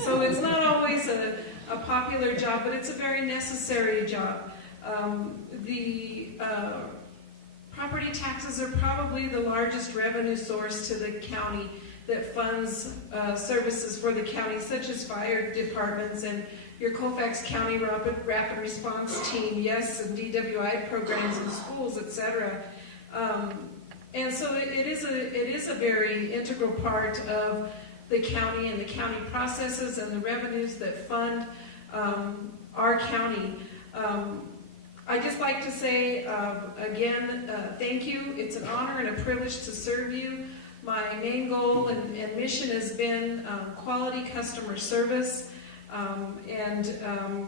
So it's not always a popular job, but it's a very necessary job. The property taxes are probably the largest revenue source to the county that funds services for the county, such as fire departments and your Colfax County Rapid Response Team, yes, and DWI programs in schools, etc. And so it is a very integral part of the county and the county processes and the revenues that fund our county. I'd just like to say, again, thank you. It's an honor and a privilege to serve you. My main goal and mission has been quality customer service, and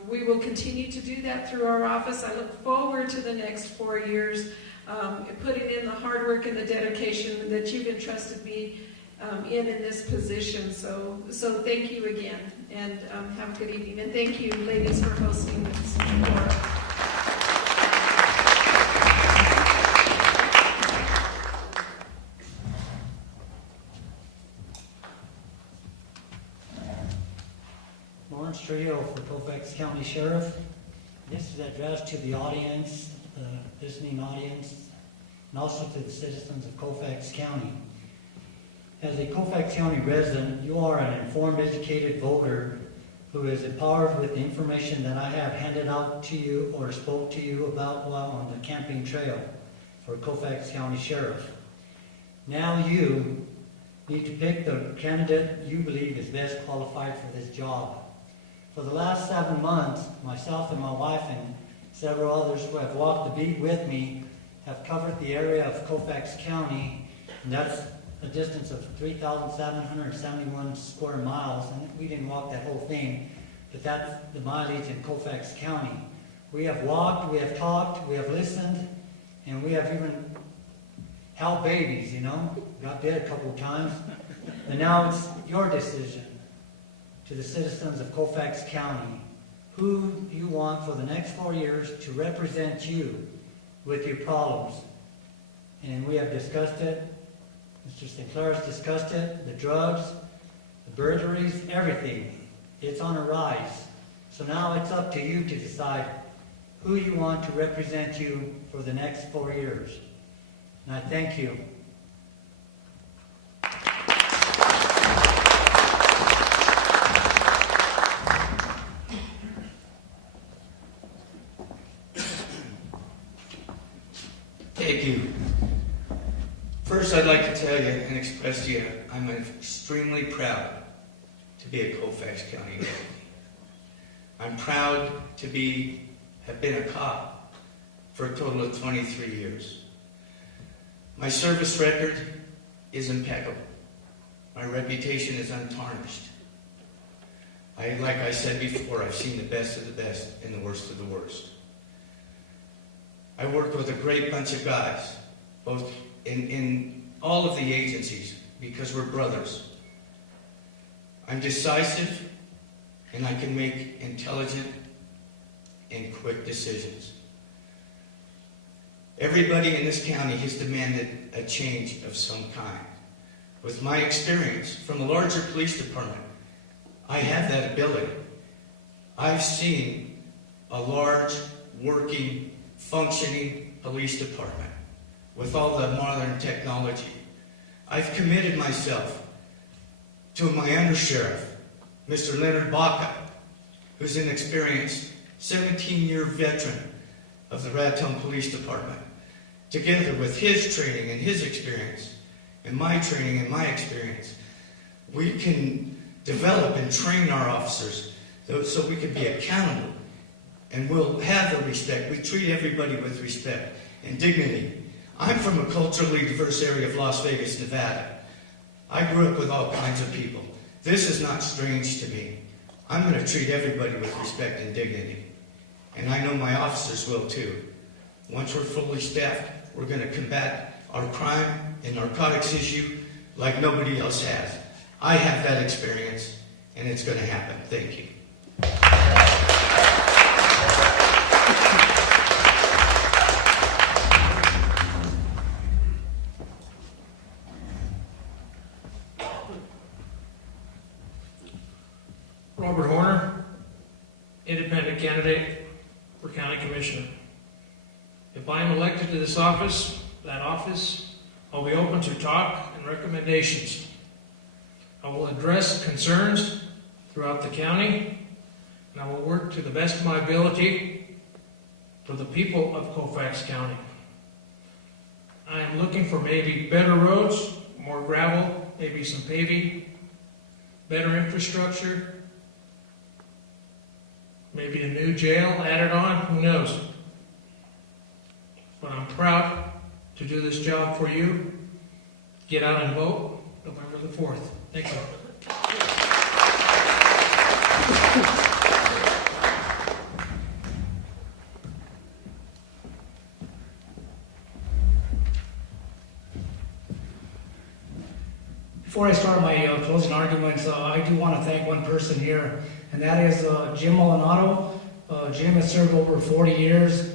we will continue to do that through our office. I look forward to the next 4 years, putting in the hard work and the dedication that you've entrusted me in this position. So thank you again, and have a good evening. And thank you, ladies, for hosting this forum. Lawerence Trujillo for Colfax County Sheriff. This is addressed to the audience, the listening audience, and also to the citizens of Colfax County. As a Colfax County resident, you are an informed, educated voter who is empowered with the information that I have handed out to you or spoke to you about while on the campaign trail for Colfax County Sheriff. Now you need to pick the candidate you believe is best qualified for this job. For the last 7 months, myself and my wife and several others who have walked the beat with me have covered the area of Colfax County, and that's a distance of 3,771 square miles, and we didn't walk that whole thing, but that's the mileage in Colfax County. We have walked, we have talked, we have listened, and we have even held babies, got bit a couple of times, and now it's your decision to the citizens of Colfax County who you want for the next 4 years to represent you with your problems. And we have discussed it. Mr. Sinclair has discussed it, the drugs, the burglaries, everything. It's on a rise. So now it's up to you to decide who you want to represent you for the next 4 years. And I thank you tell you and express to you, I'm extremely proud to be a Colfax County deputy. I'm proud to have been a cop for a total of 23 years. My service record is impeccable. My reputation is untarnished. Like I said before, I've seen the best of the best and the worst of the worst. I worked with a great bunch of guys, both in all of the agencies, because we're brothers. I'm decisive, and I can make intelligent and quick decisions. Everybody in this county has demanded a change of some kind. With my experience from a larger police department, I have that ability. I've seen a large, working, functioning police department with all the modern technology. I've committed myself to my undersheriff, Mr. Leonard Baca, who's an experienced 17-year veteran of the Raton Police Department. Together with his training and his experience, and my training and my experience, we can develop and train our officers so we can be accountable, and we'll have the respect. We treat everybody with respect and dignity. I'm from a culturally diverse area of Las Vegas, Nevada. I grew up with all kinds of people. This is not strange to me. I'm going to treat everybody with respect and dignity. And I know my officers will too. Once we're fully staffed, we're going to combat our crime and narcotics issue like nobody else has. I have that experience, and it's going to happen. Thank you. Robert Horner, independent candidate for county commissioner. If I am elected to this office, I'll be open to talk and recommendations. I will address concerns throughout the county, and I will work to the best of my ability for the people of Colfax County. I am looking for maybe better roads, more gravel, maybe some paving, better infrastructure, maybe a new jail added on, who knows? But I'm proud to do this job for you. Get out and vote November the 4th. Thank you. Before I start my closing arguments, I do want to thank one person here, and that is Jim Molinado. Jim has served over 40 years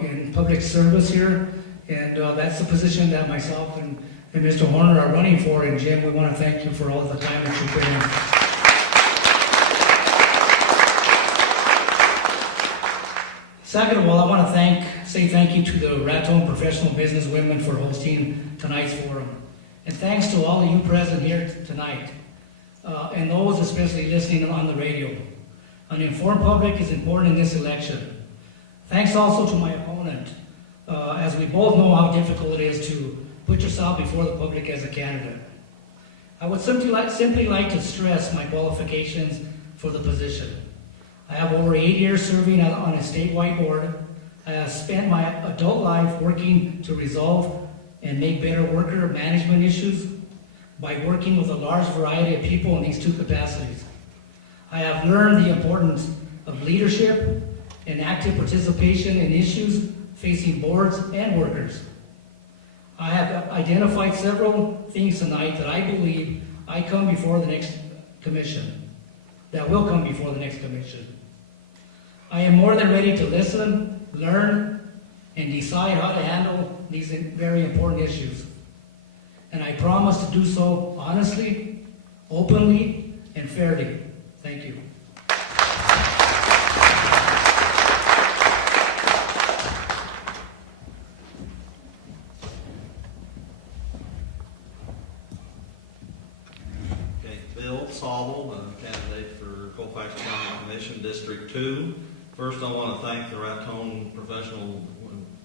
in public service here, and that's the position that myself and Mr. Horner are running for. And Jim, we want to thank you for all the time that you put in. Second of all, I want to say thank you to the Raton Professional Business Women for hosting tonight's forum. And thanks to all of you present here tonight, and those especially listening on the radio. An informed public is important in this election. Thanks also to my opponent, as we both know how difficult it is to put yourself before the public as a candidate. I would simply like to stress my qualifications for the position. I have over 8 years serving on a statewide board. I have spent my adult life working to resolve and make better worker management issues by working with a large variety of people in these two capacities. I have learned the importance of leadership and active participation in issues facing boards and workers. I have identified several things tonight that I believe will come before the next commission. I am more than ready to listen, learn, and decide how to handle these very important issues. And I promise to do so honestly, openly, and fairly. Thank you. Okay, Bill Sauble, candidate for Colfax County Commission, District 2. First, I want to thank the Raton Professional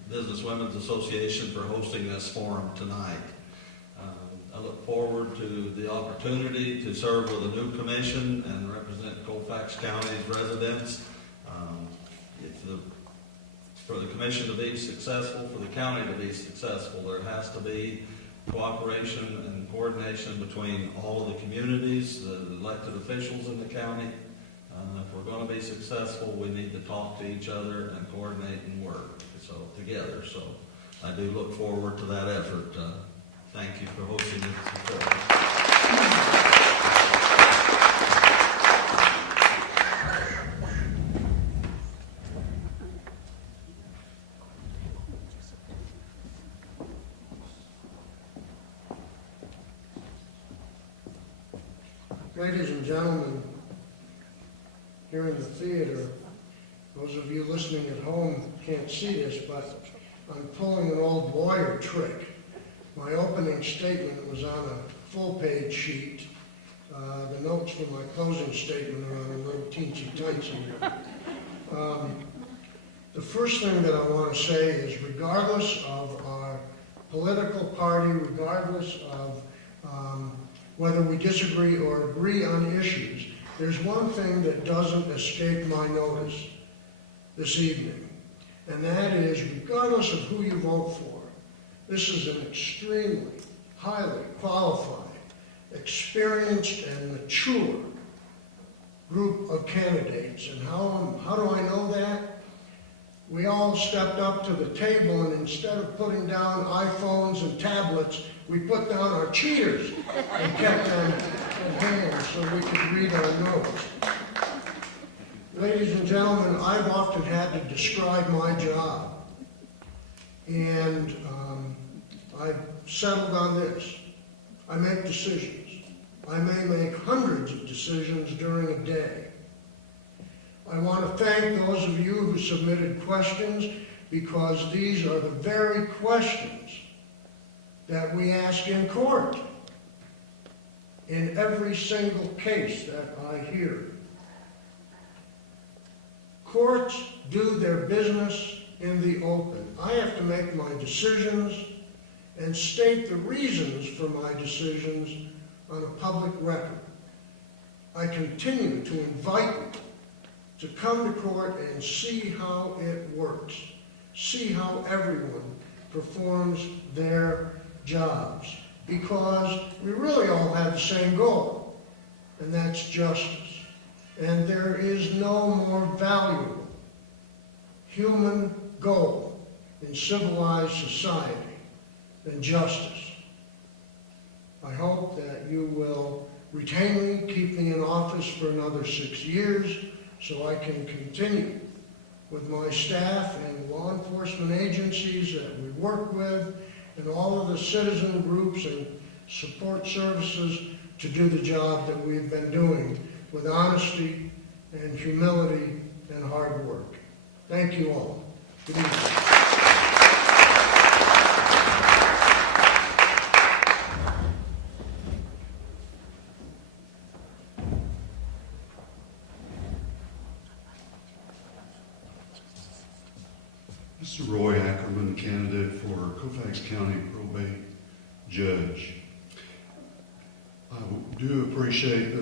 Business Women's Association for hosting this forum tonight. look forward to the opportunity to serve with a new commission and represent Colfax County's residents. For the commission to be successful, for the county to be successful, there has to be cooperation and coordination between all of the communities, the elected officials in the county. If we're going to be successful, we need to talk to each other and coordinate and work together. So I do look forward to that effort. Thank you for hosting this forum. Ladies and gentlemen, here in the theater, those of you listening at home can't see this, but I'm pulling an old lawyer trick. My opening statement was on a full-page sheet. The notes for my closing statement are on a little teensy-tiny. The first thing that I want to say is, regardless of our political party, regardless of whether we disagree or agree on issues, there's one thing that doesn't escape my notice this evening, and that is, regardless of who you vote for, this is an extremely, highly qualified, experienced, and mature group of candidates. And how do I know that? We all stepped up to the table, and instead of putting down iPhones and tablets, we put down our cheaters and kept them in hand so we could read our notes. Ladies and gentlemen, I've often had to describe my job, and I've settled on this. I make decisions. I may make hundreds of decisions during a day. I want to thank those of you who submitted questions, because these are the very questions that we ask in court in every single case that I hear. Courts do their business in the open. I have to make my decisions and state the reasons for my decisions on a public record. I continue to invite you to come to court and see how it works, see how everyone performs their jobs, because we really all have the same goal, and that's justice. And there is no more valuable human goal in civilized society than justice. I hope that you will retain me, keep me in office for another 6 years, so I can continue with my staff and law enforcement agencies that we work with, and all of the citizen groups and support services to do the job that we've been doing with honesty and humility and hard work. Thank you all. Good evening. Mr. Roy Ackerman, candidate for Colfax County Probate Judge. I do appreciate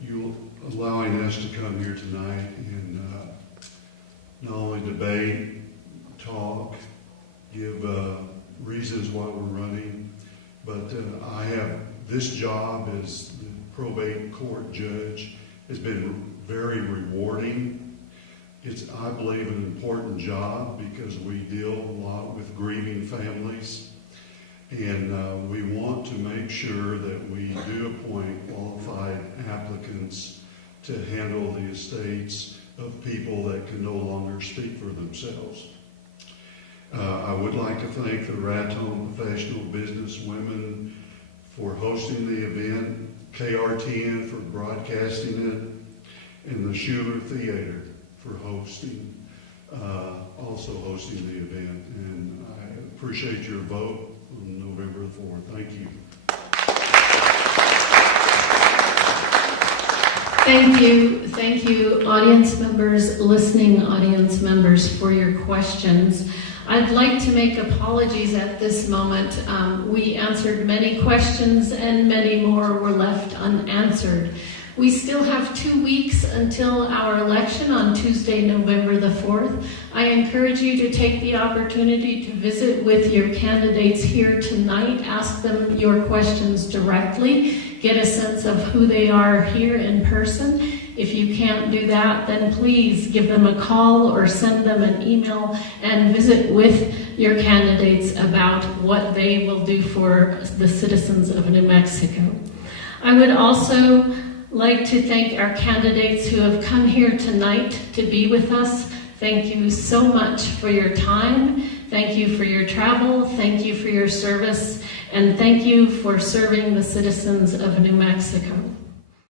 you allowing us to come here tonight and not only debate, talk, give reasons why we're running, but I have this job as the probate court judge has been very rewarding. It's, I believe, an important job because we deal a lot with grieving families, and we want to make sure that we do appoint qualified applicants to handle the estates of people that can no longer speak for themselves. I would like to thank the Raton Professional Business Women for hosting the event, KRTN for broadcasting it, and the Schuler Theater for hosting, also hosting the event. And I appreciate your vote on November 4th. Thank you. Thank you, audience members, listening audience members, for your questions. I'd like to make apologies at this moment. We answered many questions and many more were left unanswered. We still have 2 weeks until our election on Tuesday, November the 4th. I encourage you to take the opportunity to visit with your candidates here tonight. Ask them your questions directly. Get a sense of who they are here in person. If you can't do that, then please give them a call or send them an email and visit with your candidates about what they will do for the citizens of New Mexico. I would also like to thank our candidates who have come here tonight to be with us. Thank you so much for your time. Thank you for your travel. Thank you for your service. And thank you for serving the citizens of New Mexico.